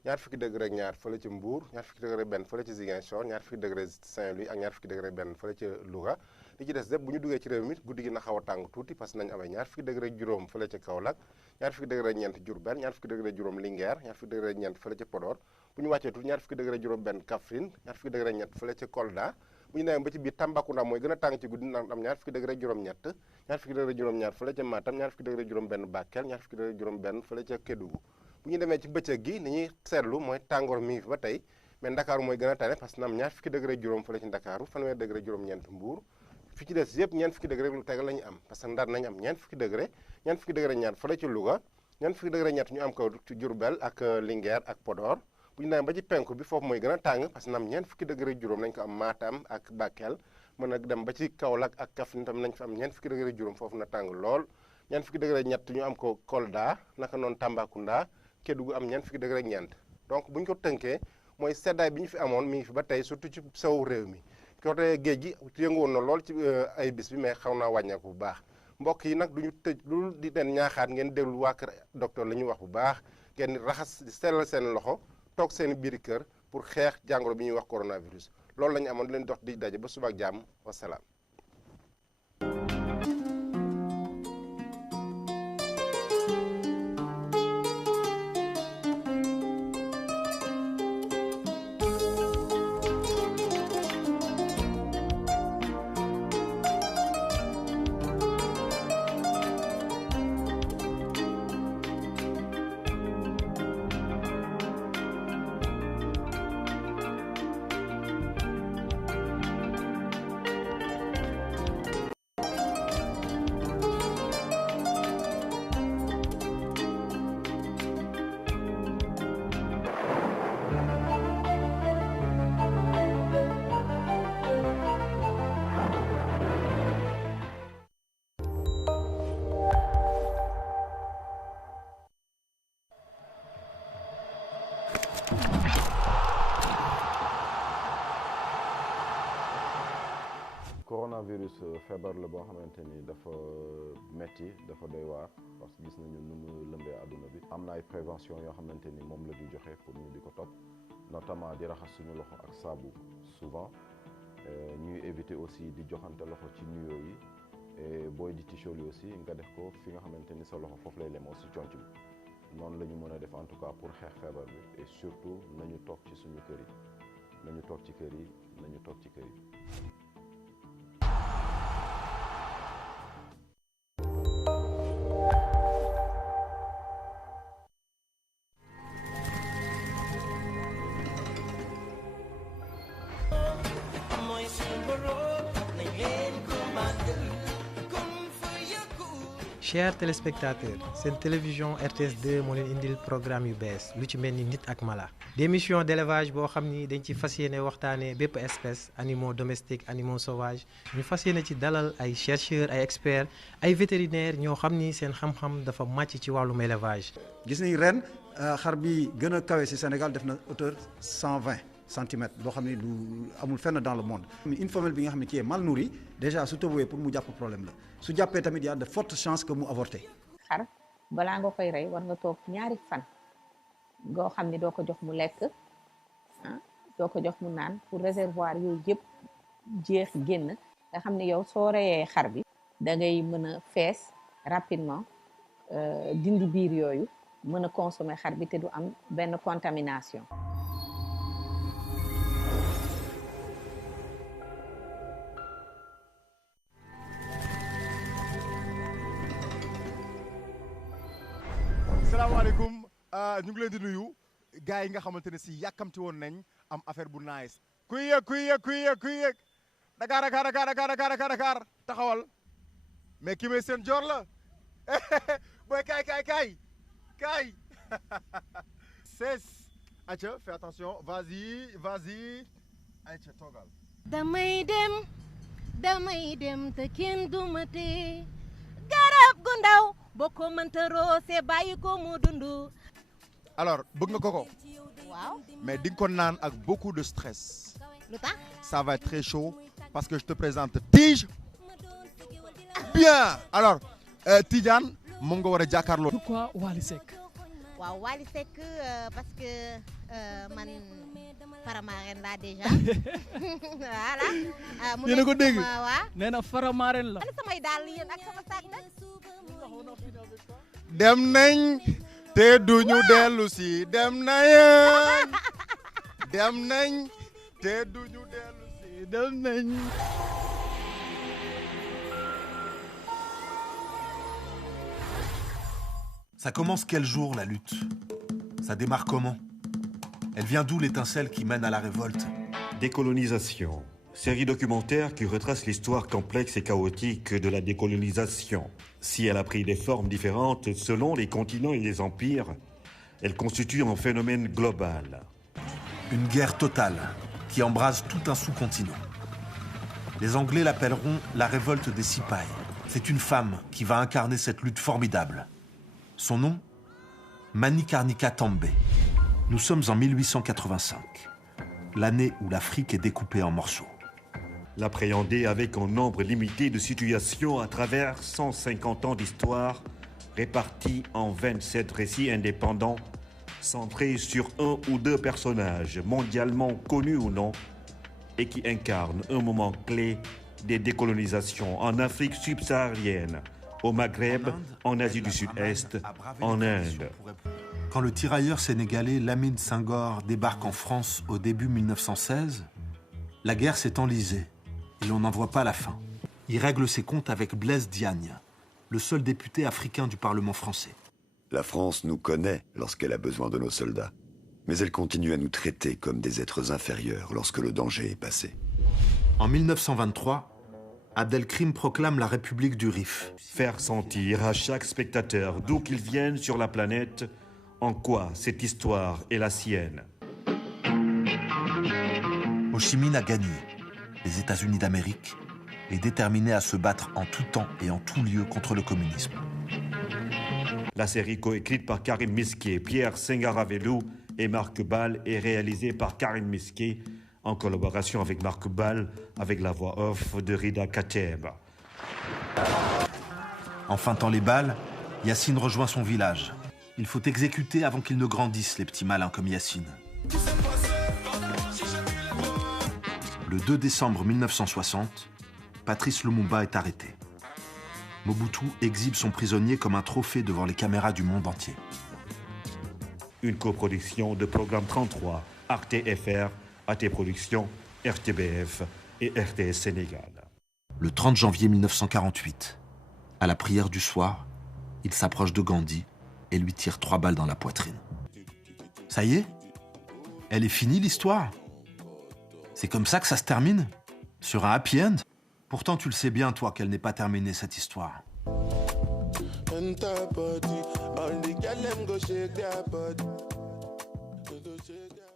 ñaar fukki degré ak ñaar fële ci Mbour ñaar fukki degré benn fële ci Ziguinchor ñaar fukki degré Saint-Louis ak ñaar fukki degré benn fële ci Louga li ci des lépp bu ñu duggee ci réew mi guddi gi na xaw a tàng tuuti parce que nañu amee ñaar fukki degré juróom fële ci Kaolack ñaar fukki degré ñeent Diourbel ñaar fukki degré juróom Linguère ñaar fukki degré ñeent fële ci Podor bu ñu wàccee tuuti ñaar fukki degré juróom benn Kaffrine ñaar fukki degré ñett fële ci Kolda bu ñu demee ba ci biir Tambacounda mooy gën a tàng ci guddi ndax am ñaar fukki degré juróom-ñett ñaar fukki degré juróom-ñaar fële ca Matam ñaar fukki degré juróom-benn Bakel ñaar fukki degré juróom-benn fële ca Kédougou bu ñu demee ci bëccëg gi ni ñuy seetlu mooy tàngoor mi ngi fi ba tey mais Ndakaaru mooy gën a tane parce que na am ñaar fukki degré juróom fële ci Ndakaaru fanweer degré juróom-ñeent Mbuur fi ci des yëpp ñeent fukki degré lu tegal la ñu am parce que Ndar nañu am ñeent fukki degré ñaar fële ci Louga ñeent fukki degré ñett ñu am ko ci Diourbel ak Linguère ak Podor bu ñu demee ba ci penku bi foofu mooy gën a tàng parce que na am ñeent fukki degré juróom nañ ko am Matam ak Bakel mën a dem ba ci Kaolack ak Kaffrine tam nañ fa am ñeent fukki degré juróom foofu na tàng lool ñeent fukki degré ñett ñu am ko Kolda naka noonu Tambacounda Kédougou am ñeent fukki degré ñeent donc bu ñu ko tënkee mooy seddaay bi ñu fi amoon mi ngi fi ba tey surtout ci sowu réew mi côté géej gi yëngu woon na lool ci ay bis bi mais xaw naa wàññeeku bu baax mbokk yi nag du ñu tëj lu di leen ñaaxaat ngeen déglu waa kër docteur la ñuy wax bu baax ngeen raxas di sellal seen loxo toog seen biir kër pour xeex jàngoro bi ñuy wax coronavirus loolu la ñu amoon leen dox di daje ba suba ak jàmm wasalaam. coronavirus feebar la boo xamante ni dafa metti dafa doy waar parce que gis nañu nu mu lëmbee àdduna bi am na ay prévention yoo xamante ni moom la di joxe pour ñu di ko topp notamment di raxas suñu loxo ak saabu souvent ñuy éviter aussi di joxante loxo ci nuyoo yi et booy di tichool yi aussi nga def ko fi nga xamante ni sa loxo foofu lay lemoo si conc bi noonu la ñu mën a def en tout cas pour xeex feebar bi et surtout nañu toog ci suñu kër yi nañu toog ci kër yi nañu toog ci kër yi. Mooy suñu borom nañ leen ko màggal chers téléspectateurs seen télévision RTS2 moo leen indil programme yu bees lu ci mel ni nit ak mala des émissions d'élevage boo xam ni dañ ci fas yéene waxtaanee bépp espèce animaux domestiques animaux sauvages ñu fas yéene ci dalal ay chercheurs ay experts ay vétérinaires ñoo xam ni seen xam-xam dafa màcc ci wàllum élevage. gis nañ ren xar bi gën a kawe ci Sénégal def na hauteur 120 centimètres loo xam ne lu amul fenn dans le monde. une femelle bi nga xam ne qui est mal nourrie déjà su tëbooyee pour mu jàpp problème la su jàppee tamit y a de fortes chances que mu avorté. xar balaa nga koy rey war nga toog ñaari fan goo xam ne doo ko jox mu lekk doo ko jox mu naan pour réservoir yooyu yëpp jeex génn nga xam ne yow soo reyee xar bi da ngay mën a fees rapidement dindi biir yooyu mën a consommer xar bi te du am benn contamination. salaamaaleykum ñu ngi leen di nuyu gars yi nga xamante ne si yàkkamti woon nañ am affaire bu nice kuy yëg Dakar taxawal mais ki may seen joor la booy kaay 16 aca fais attention vas-y aca toogal damay dem te kenn duma te garab gu ndaw boo ko mënta roose bàyyi ko mu dund. alors bëgg nga koko. waaw. mais di nga ko naan ak beaucoup de stress. lu tax. ça va être très chaud parce que je te présente Tige. bien alors Tidiane moom nga war a jàkkaarloo. pourquoi Wally Seck. waaw Wally Seck parce que man Faramaren laa déjà. voilà. yéen a ko dégg waaw. nee na Faramaren la. ana samay dàll yéen ak sama sac nag. dem nañ te duñu dellu si dem nañ te duñu dellu si dem nañ. Ça commence quel jour, la lutte? Ça démarre comment? Elle vient d'où l'étincelle qui mène à la révolte? Décolonisation. Série documentaire qui retrace l'histoire complexe et chaotique de la décolonisation. Si elle a pris des formes différentes selon les continents et les empires, elle constitue un phénomène global. Une guerre totale qui embrase tout un sous-continent. Les Anglais l'appelleront la révolte des Cipayes. C'est une femme qui va incarner cette lutte formidable. Son nom? Manikarnika Tambay. Nous sommes en 1885, l'année où l'Afrique est découpée en morceaux. L'appréhender avec un nombre limité de situations à travers 150 ans d'histoire, répartis en 27 récits indépendants, centrés sur un ou deux personnages mondialement connus ou non, et qui incarnent un moment clé des décolonisations en Afrique subsaharienne, au Maghreb, en Asie du Sud-Est, en Inde. Quand le tirailleur sénégalais Lamine Senghor débarque en France au début 1916, la guerre s'est enlisée et l'on n'en voit pas la fin. Il règle ses comptes avec Blaise Diagne, le seul député africain du Parlement français. La France nous connaît lorsqu'elle a besoin de nos soldats, mais elle continue à nous traiter comme des êtres inférieurs lorsque le danger est passé. En 1923, Abdelkrim proclame la République du Rif. Faire sentir à chaque spectateur, d'où qu'il vienne sur la planète, en quoi cette histoire est la sienne. Ho Chi Minh a gagné. Les États-Unis d'Amérique est déterminé à se battre en tout temps et en tout lieu contre le communisme. La série coécrite par Karim Misquet, Pierre Sengaravelou et Marc Ball est réalisée par Karim Misquet en collaboration avec Marc Ball, avec la voix off de Rida Kateb. En feintant les balles, Yacine rejoint son village. Il faut exécuter avant qu'ils ne grandissent, les petits malins comme Yacine. Le 2 décembre 1960, Patrice Lumumba est arrêté. Mobutu exhibe son prisonnier comme un trophée devant les caméras du monde entier. Une coproduction de Programme 33, Arte FR, AT Productions, RTBF et RTS Sénégal. Le 30 janvier 1948, à la prière du soir, il s'approche de Gandhi et lui tire 3 balles dans la poitrine. Ça y est? Elle est finie l'histoire? C'est comme ça que ça se termine? Sur un happy end? Pourtant tu le sais bien toi qu'elle n'est pas terminée cette histoire. enter body. All the girl them go shake their body. Go shake their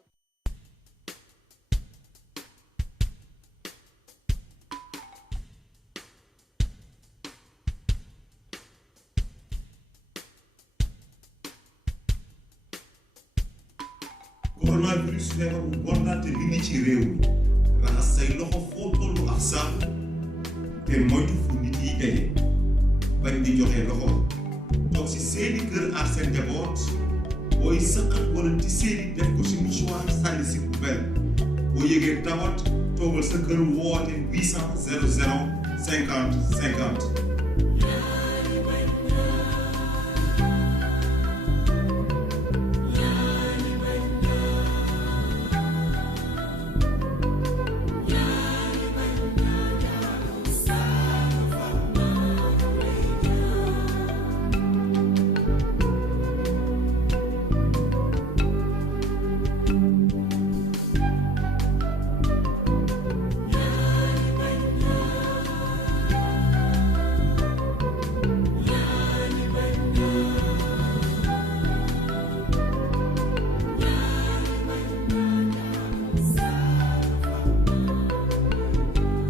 coronavirus feebar bu bon la te li ni ci réew mi raxas say loxo foo tollu ak saabu te moytu fu nit yi daje bañ di joxe loxo toog si seeni kër ak seen njaboot booy sëqat wala ti seeni def ko si mouchoir sànni si poubelle boo yëgee tawat toogal sa kër woote 800 00 50 50.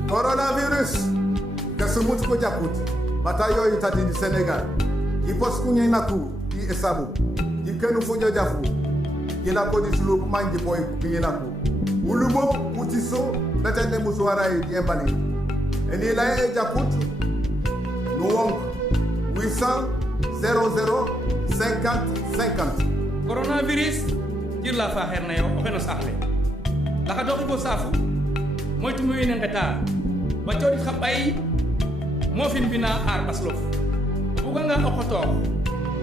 Coronavirus kasumutu ko jakuti batayo itati di Senegal ipos kunye naku i esabu ikenu fujo jafu ila ko di sulu manji boy kunye naku ulumo utiso betende muswara i diembali eni la e jakutu nuwonk 800 00 50 50. Coronavirus jilla fa herna yo ofeno sahle la ka doxi bo safu moytu muy ne ngata ba coodi xabay mo fin bina ar baslof buga nga okoto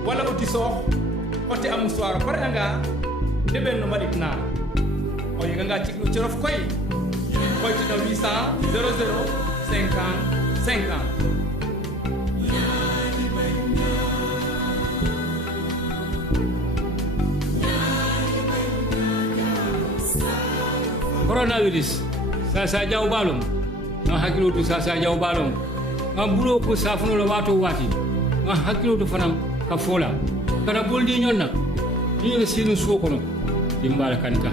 wala uti sox xoti am soir pare nga deben no madit na o yega nga ci ci rof koy ci na 800 00 50 50. Coronavirus sasa jaw balum nga hakilotu sasa jaw balum nga bulo ko safuno la wato wati nga hakilotu fanam ka fola kana boldi nyonna ni nga sinu sokono dimbala kanta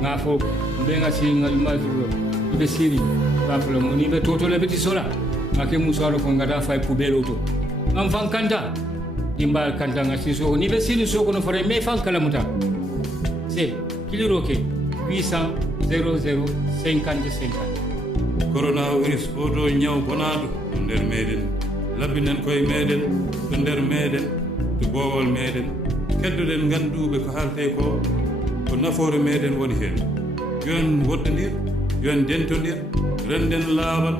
nga fo be nga singa mazuro be siri ba flo mo ni be toto le beti sola nga ke musalo ko ngada fay pubelo to ngam fan kanta dimbala kanta nga siso ni be sinu sokono fore me fan kala muta se kiliro ke 800 00 50 50. Coronavirus oto ñaw bonaɗo ɗo nder meɗen labbinen koye meɗen ɗo nder meɗen to boowol meɗen keddoɗen ganduɓe ko haalte ko nafoore meɗen woni hen yon woddodir yon dentodir renden laawal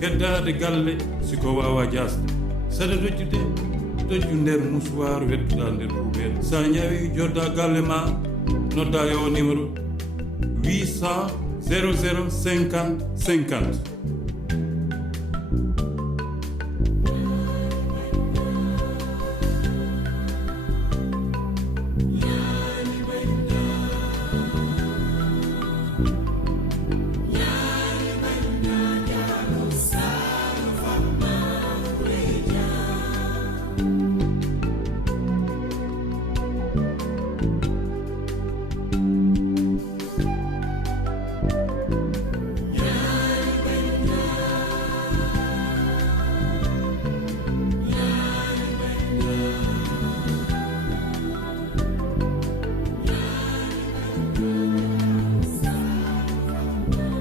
keddade galle siko wawa jasde saɗa dojjude dojju nder musuwar wedduɗa nder kuuɓel sa ñawi jodda galle ma nodda yo numéro 800 00 50 50.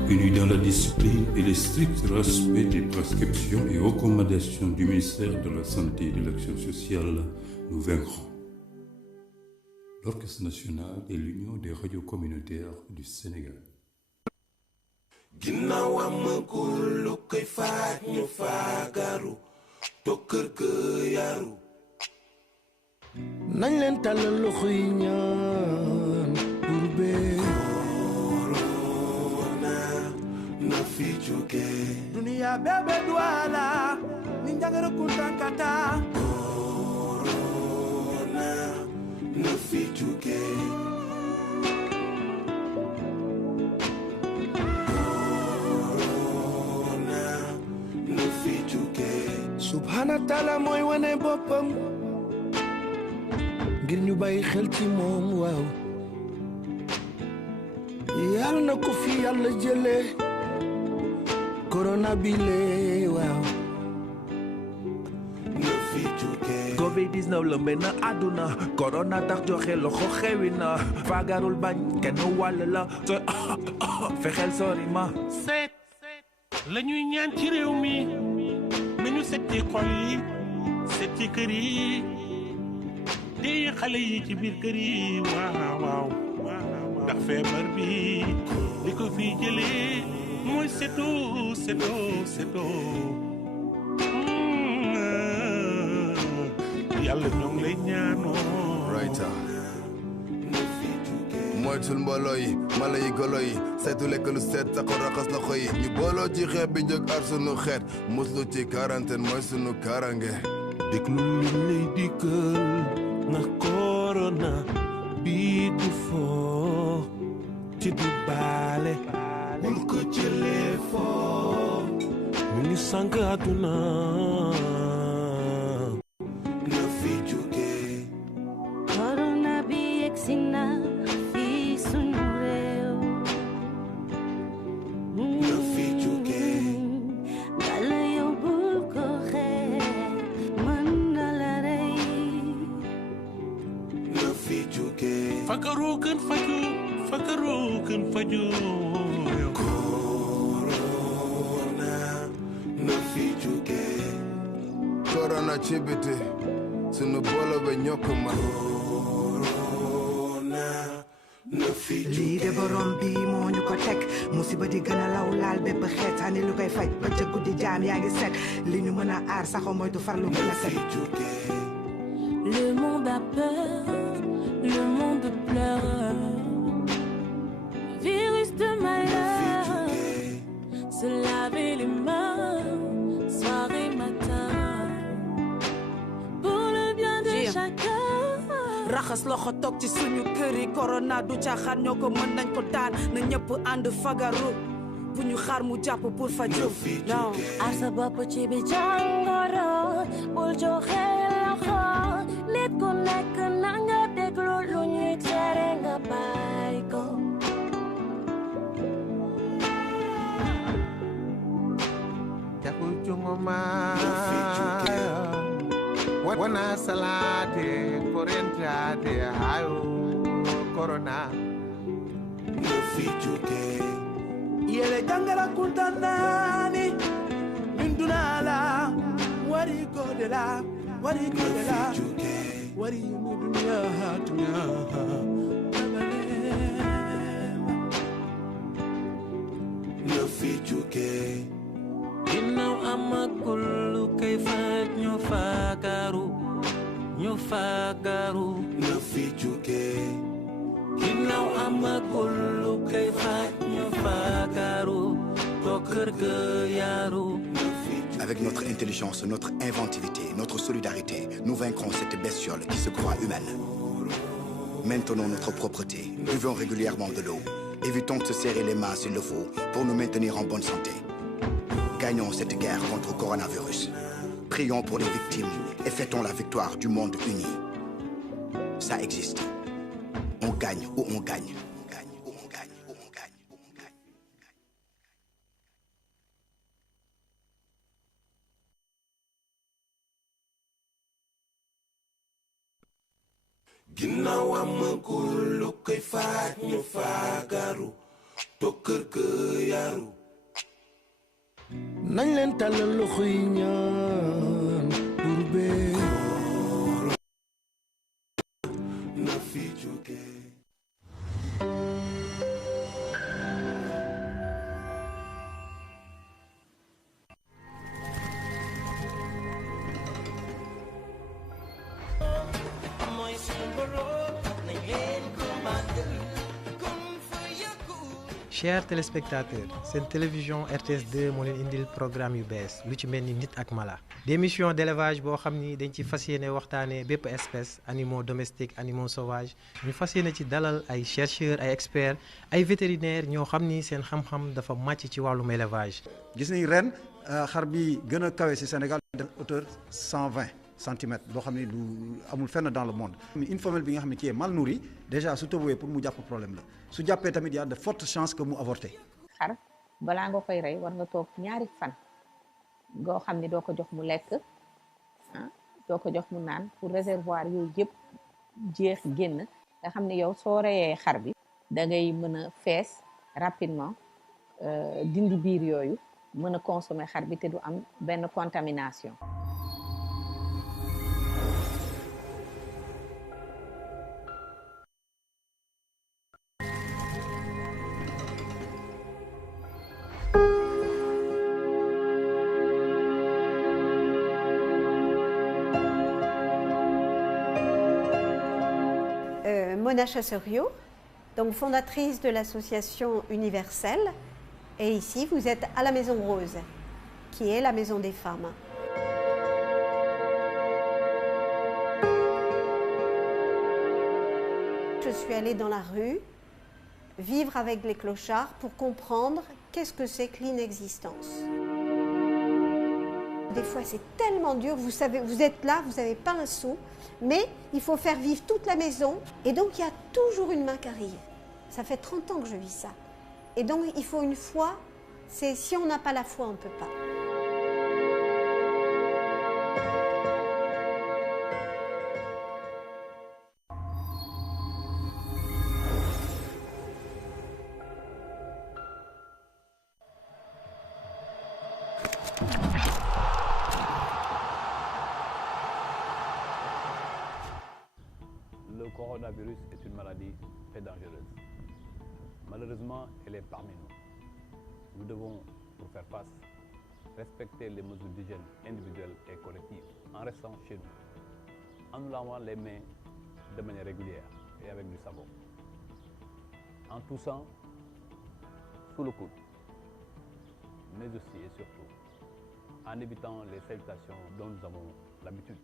Unis dans la discipline et le strict respect des prescriptions et recommandations du ministère de la Santé et de l'Action sociale, nous vaincrons. L'Orchestre national et l'Union des radios communautaires du Sénégal. nañ leen tàllal loxo yi ñaan pour bee corona na fi jóge dunia bebe duala ni njagara kuntankata corona na fi jóge corona na fi jóge subhana taala mooy wane boppam ngir ñu bàyyi xel ci moom waaw yàlla na ko fi yàlla jëlee corona bi lee waaw Covid-19 lëmbe na àdduna corona tax joxe loxo xewi na fagarul bañ kenn wàll la sooy fexeel sori ma seet la ñuy ñaan ci réew mi nañu set ci xol yi set ci kër yi di xale yi ci biir kër yi waaw ndax feebar bi li ko fi jëlee mooy seto yàlla ñoo ngi lay ñaanoo moytul mbooloo yi mala yi golo yi saytu lekk lu seet saxo raxas loxo yi ñu booloo ci xeet bi jóg ar sunu xeet muslu ci quarantaine mooy sunu karange déglu li lay dikkal ndax corona bii du foo ci du baale bul ko jëlee foo mu ngi sànq àdduna na fi jógee corona bi yegsi na fii sunu réew na fi jógee bala yow bul ko xeex mën na la rey na fi jógee fagaru gën faju corona na fi jógee corona ci biti sunu boolo be ñokk ma corona na fi jógee lii de borom bi moo ñu ko teg musiba di gën a law laal bépp xeet ani lu koy faj ba ca guddi jaam yaa ngi set li ñu mën a aar saxo moytu farlu gën a set le monde a peur le monde pleure virus de malheur se laver les mains soir et matin pour le bien de chacun raxas loxo toog ci suñu kër yi corona du caaxaan ñoo ko mën nañ ko daan na ñëpp ànd fagaru bu ñu xaar mu jàpp pour faju non aar sa bopp ci bi jàngoro bul joxe loxo nit ku nekk na nga déglu lu ñuy tere nga bàyyi ko jakul cungoma wana salate korentade hayo corona na fi jógee yele jangala kuntanani min dunala wari ko de la wari mu dunya hatunya na fi jógee ginnaaw amagul lu koy faj ñu fagaru na fi jógee ginnaaw amagul lu koy faj ñu fagaru toog kër ga yaru. Avec notre intelligence, notre inventivité, notre solidarité, nous vaincrons cette bestiole qui se croit humaine. Maintenons notre propreté, buvons régulièrement de l'eau, évitons de se serrer les mains s'il le faut pour nous maintenir en bonne santé. Gagnons cette guerre contre le coronavirus. Prions pour les victimes et fêtons la victoire du monde uni. Ça existe. On gagne ou on gagne. ginnaaw amagul lu koy faaj ñu faagaru toog kër ga yaru nañ leen tàllal loxo yi ñaan pour bee na fi jóge chers téléspectateurs seen télévision RTS 2 moo leen indil programme yu bees lu ci mel ni nit ak mala des émissions d'élevage boo xam ni dañ ci fas yéene waxtaanee bépp espèce animaux domestiques animaux sauvages ñu fas yéene ci dalal ay chercheurs ay experts ay vétérinaires ñoo xam ni seen xam-xam dafa màcc ci wàllum élevage. gis nañ ren xar bi gën a kawe ci Sénégal de hauteur 120 centimètres loo xam ne lu amul fenn dans le monde. une femelle bi nga xam ne qui est mal nourrie déjà su tëbooyee pour mu jàpp problème la su jàppee tamit y a de fortes chances que mu avorté. xar balaa nga koy rey war nga toog ñaari fan goo xam ne doo ko jox mu lekk doo ko jox mu naan pour réservoir yooyu yëpp jeex génn nga xam ne yow soo reyee xar bi da ngay mën a fees rapidement dindi biir yooyu mën a consommer xar bi te du am benn contamination. Mona Chasserio, donc fondatrice de l'association Universelle. Et ici, vous êtes à la Maison Rose, qui est la maison des femmes. Je suis allée dans la rue, vivre avec les clochards pour comprendre qu'est-ce que c'est que l'inexistence. Des fois, c'est tellement dur, vous savez, vous êtes là, vous n'avez pas un sou, mais il faut faire vivre toute la maison. Et donc, il y a toujours une main qui arrive. Ça fait 30 ans que je vis ça. Et donc, il faut une foi. C'est si on n'a pas la foi, on ne peut pas. Le coronavirus est une maladie très dangereuse. Malheureusement, elle est parmi nous. Nous devons, pour faire face, respecter les mesures d'hygiène individuelles et collectives en restant chez nous, en nous lavant les mains de manière régulière et avec du savon, en toussant sous le coude, mais aussi et surtout en évitant les salutations dont nous avons l'habitude.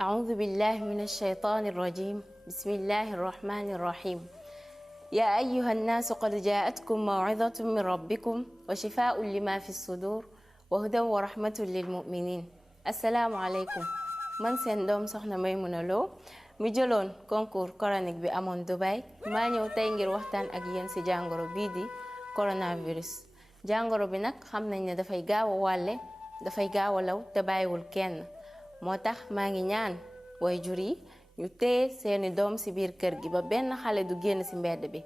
أعوذ بالله من الشيطان الرجيم بسم الله الرحمن الرحيم يا أيها الناس قد جاءتكم موعظة من ربكم وشفاء لما في الصدور وهدى ورحمة للمؤمنين السلام عليكم man seen doom soxna Maymuna Lo mi jëloon concours coranique bi amoon Dubaï maa ñëw tey ngir waxtaan ak yéen ci jàngoro bii di coronavirus jàngoro bi nag xam nañ ne dafay gaaw a wàlle dafay gaaw a law te bàyyiwul kenn moo tax maa ngi ñaan way jur yi ñu téye seeni doom ci biir kër gi ba benn xale du génn ci mbedd bi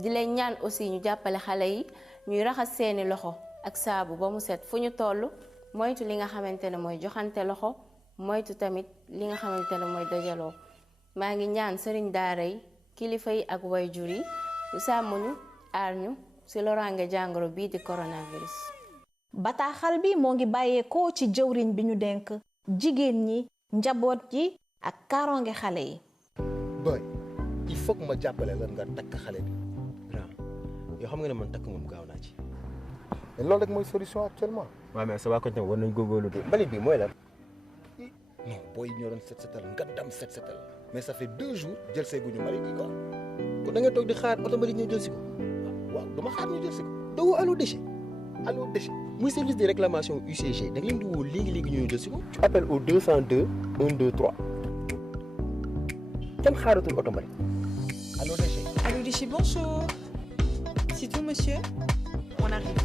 di leen ñaan aussi ñu jàppale xale yi ñuy raxas seeni loxo ak saabu ba mu set fu ñu toll moytu li nga xamante ne mooy joxante loxo moytu tamit li nga xamante ne mooy dajaloo maa ngi ñaan sëriñ daara yi kilifa yi ak way jur yi ñu sàmm ñu aar ñu ci loraange jàngoro bii di coronavirus. bataaxal bi moo ngi bàyyeekoo ci jëwriñ bi ñu denk jigéen ñi njaboot ji ak kaaraange xale yi. boy il faut que ma jàppale la nga takk xale bi. yoo xam nga ne man takk moom gaaw naa ci. mais loolu rek mooy solution actuellement. waaw mais sa waa ko tamit war nañ góorgóorlu de mbalit bi mooy lan. non booy ñoo doon set setal nga dam set setal mais ça fait 2 jours jël see guñu mbalit yi quoi. kon da nga toog di xaar oto mbalit ñëw jël si ko. waaw dama xaar ñu jël si ko. doo Allo Déchet. Allo Déchet muy service de réclamation UCG da nga leen di woo léegi-léegi ñu jël si ko. tu appelles au 202 123. kenn xaaratul oto mbalit. Allo Déchet. Allo Déchet, bonjour. C'est tout, monsieur? On arrive.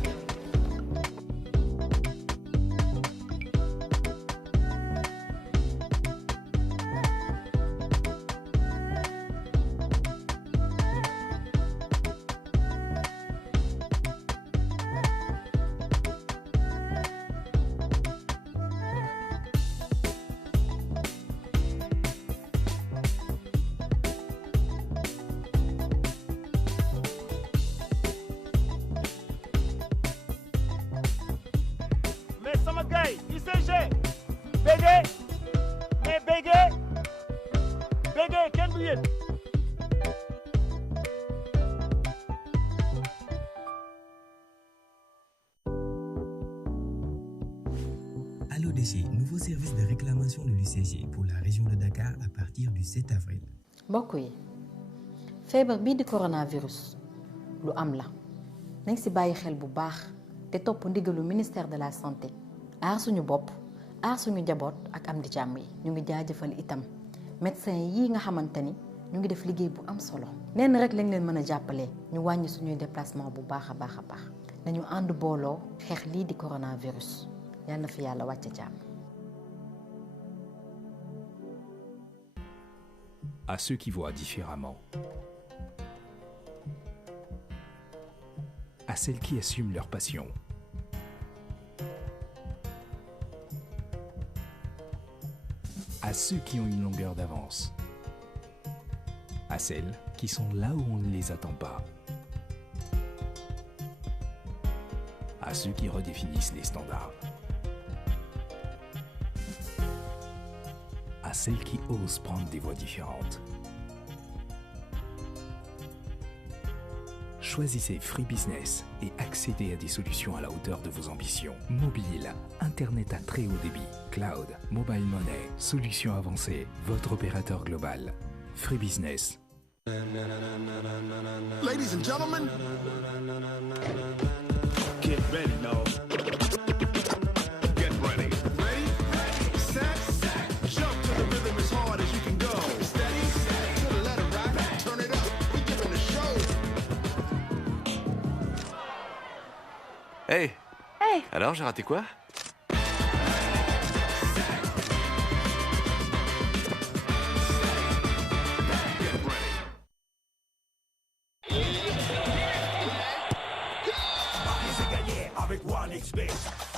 sama gars yi UCG béggee mais béggee kenn du yéen. Allo Déchet, nouveau service de réclamation de l'UCG pour la région de Dakar à partir du 7 avril. mbokk yi feebar bii di coronavirus lu am la nañ si bàyyi xel bu baax te topp ndigalu ministère de la santé aar suñu bopp aar suñu njaboot ak am di jàmm yi. ñu ngi jaajëfal itam médecin yi nga xamante ni ñu ngi def liggéey bu am solo. nenn rek lañ leen mën a jàppale ñu wàññi suñuy déplacement bu baax a baax a baax nañu ànd booloo xeex lii di coronavirus yal na fi yàlla wàcce jàmm. À ceux qui voient différemment, à celles qui assument leur passion, à ceux qui ont une longueur d'avance, à celles qui sont là où on ne les attend pas, à ceux qui redéfinissent les standards, à celles qui osent prendre des voies différentes. Choisissez Free Business et accédez à des solutions à la hauteur de vos ambitions. Mobile, Internet à très haut débit, cloud, mobile money, solutions avancées, votre opérateur global. Free Business. Ladies and gentlemen, get ready now. Get ready. Ready, set, jump to the rhythm as hard as you can go. Steady, to the letter right, turn it up, we giving the show. Hey. Hey. Alors, j'ai raté quoi?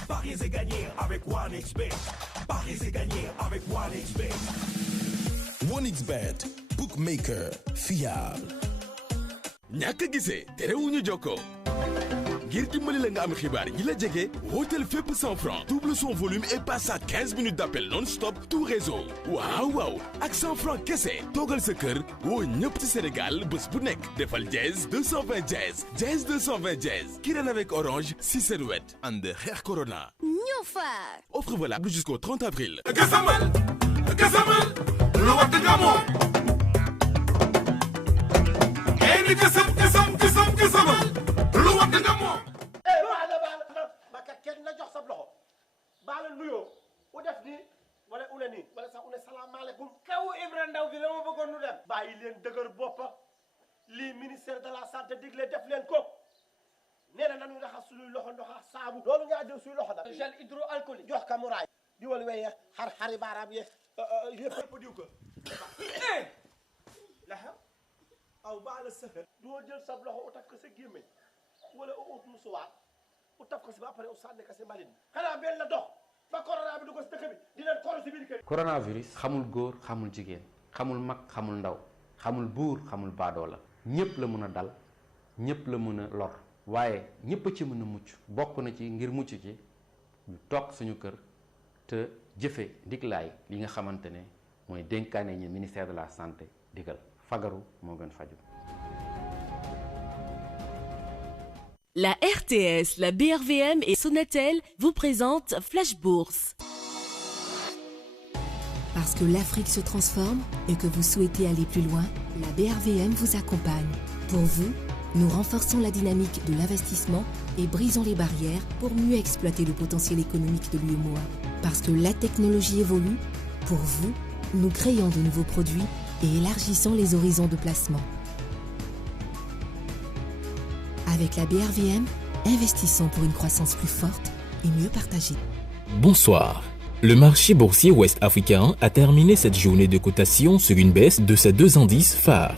Paris est gagné avec OneXBet. Paris est gagné avec OneXBet. OneXBet, bookmaker fiable. ñàkk a gisee terewuñu jokkoo ngir dimbali la nga am xibaar yi la jege hôtel fépp 100 francs double son volume et passe à 15 minutes d'appel non-stop tout réseau waaw waaw ak 100 francs kese toogal sa kër woo ñëpp ci Sénégal bés bu nekk defal jazz 220 jazz jazz 220 jazz ki ren avec Orange si seen wet ànd xeex corona. Ñufa. Offre valable jusqu'au 30 avril. Gasamal lu wat nga moom. Eni gasam lu wat nga moom. Maka kenn la jox sa loxo baala nuyoo u def nii wala une nii wala sax une salaamaaleykum kawu Ibra Ndaw bi la ma bëggoon nu dem bàyyi leen dëgër boppa lii ministère de la santé digle def leen ko nee na nañu raxas suñuy loxo ndox ak saabu loolu nga jël suñu loxo nag gel hydroalcoolique jox ka muraay di wal weye xari baaraam ye yëpp diw ko la aw baala sëfër doo jël sa loxo u taf ko sa gémmiñ wala u ut musuwaat u taf ko si ba pare u sànni ko si mbalit xanaa benn la dox ba corona bi du ko si dëkk bi di leen koro si biir kër coronavirus xamul góor xamul jigéen xamul mag xamul ndaw xamul buur xamul baadoola ñépp la mën a dal ñépp la mën a lor waaye ñépp a ci mën a mucc bokk na ci ngir mucc ci ñu toog suñu kër te jëfe ndiglaay li nga xamante ne mooy dénkaane ñi ministère de la santé digal fagaru moo gën faju. La RTS, la BRVM et Sonatel vous présentent Flash Bourse. Parce que l'Afrique se transforme et que vous souhaitez aller plus loin, la BRVM vous accompagne. Pour vous, nous renforçons la dynamique de l'investissement et brisons les barrières pour mieux exploiter le potentiel économique de l'UEMOA. Parce que la technologie évolue, pour vous, nous créons de nouveaux produits et élargissons les horizons de placement. Avec la BRVM, investissons pour une croissance plus forte et mieux partagée. Bonsoir. Le marché boursier ouest-africain a terminé cette journée de cotation sur une baisse de ses deux indices phares.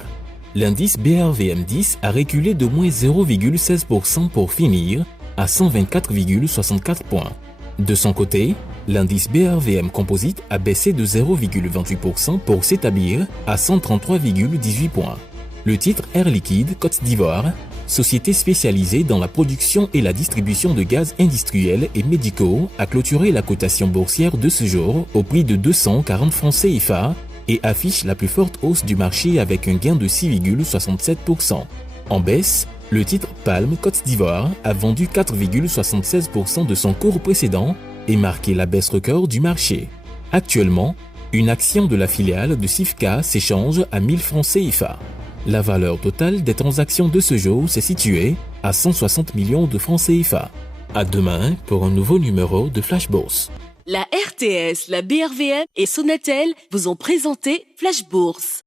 L'indice BRVM10 a reculé de moins 0,16% pour finir à 124,64 points. De son côté, l'indice BRVM Composite a baissé de 0,28% pour s'établir à 133,18 points. Le titre Air Liquide Côte d'Ivoire, société spécialisée dans la production et la distribution de gaz industriels et médicaux, a clôturé la cotation boursière de ce jour au prix de 240 francs CFA et affiche la plus forte hausse du marché avec un gain de 6,67%. En baisse, le titre Palm Côte d'Ivoire a vendu 4,76% de son cours précédent et marqué la baisse record du marché. Actuellement, Une action de la filiale de Sifka s'échange à 1000 francs CFA. La valeur totale des transactions de ce jour s'est située à 160 millions de francs CFA. À demain pour un nouveau numéro de Flash Bourse. La RTS, la BRVM et Sonatel vous ont présenté Flash Bourse.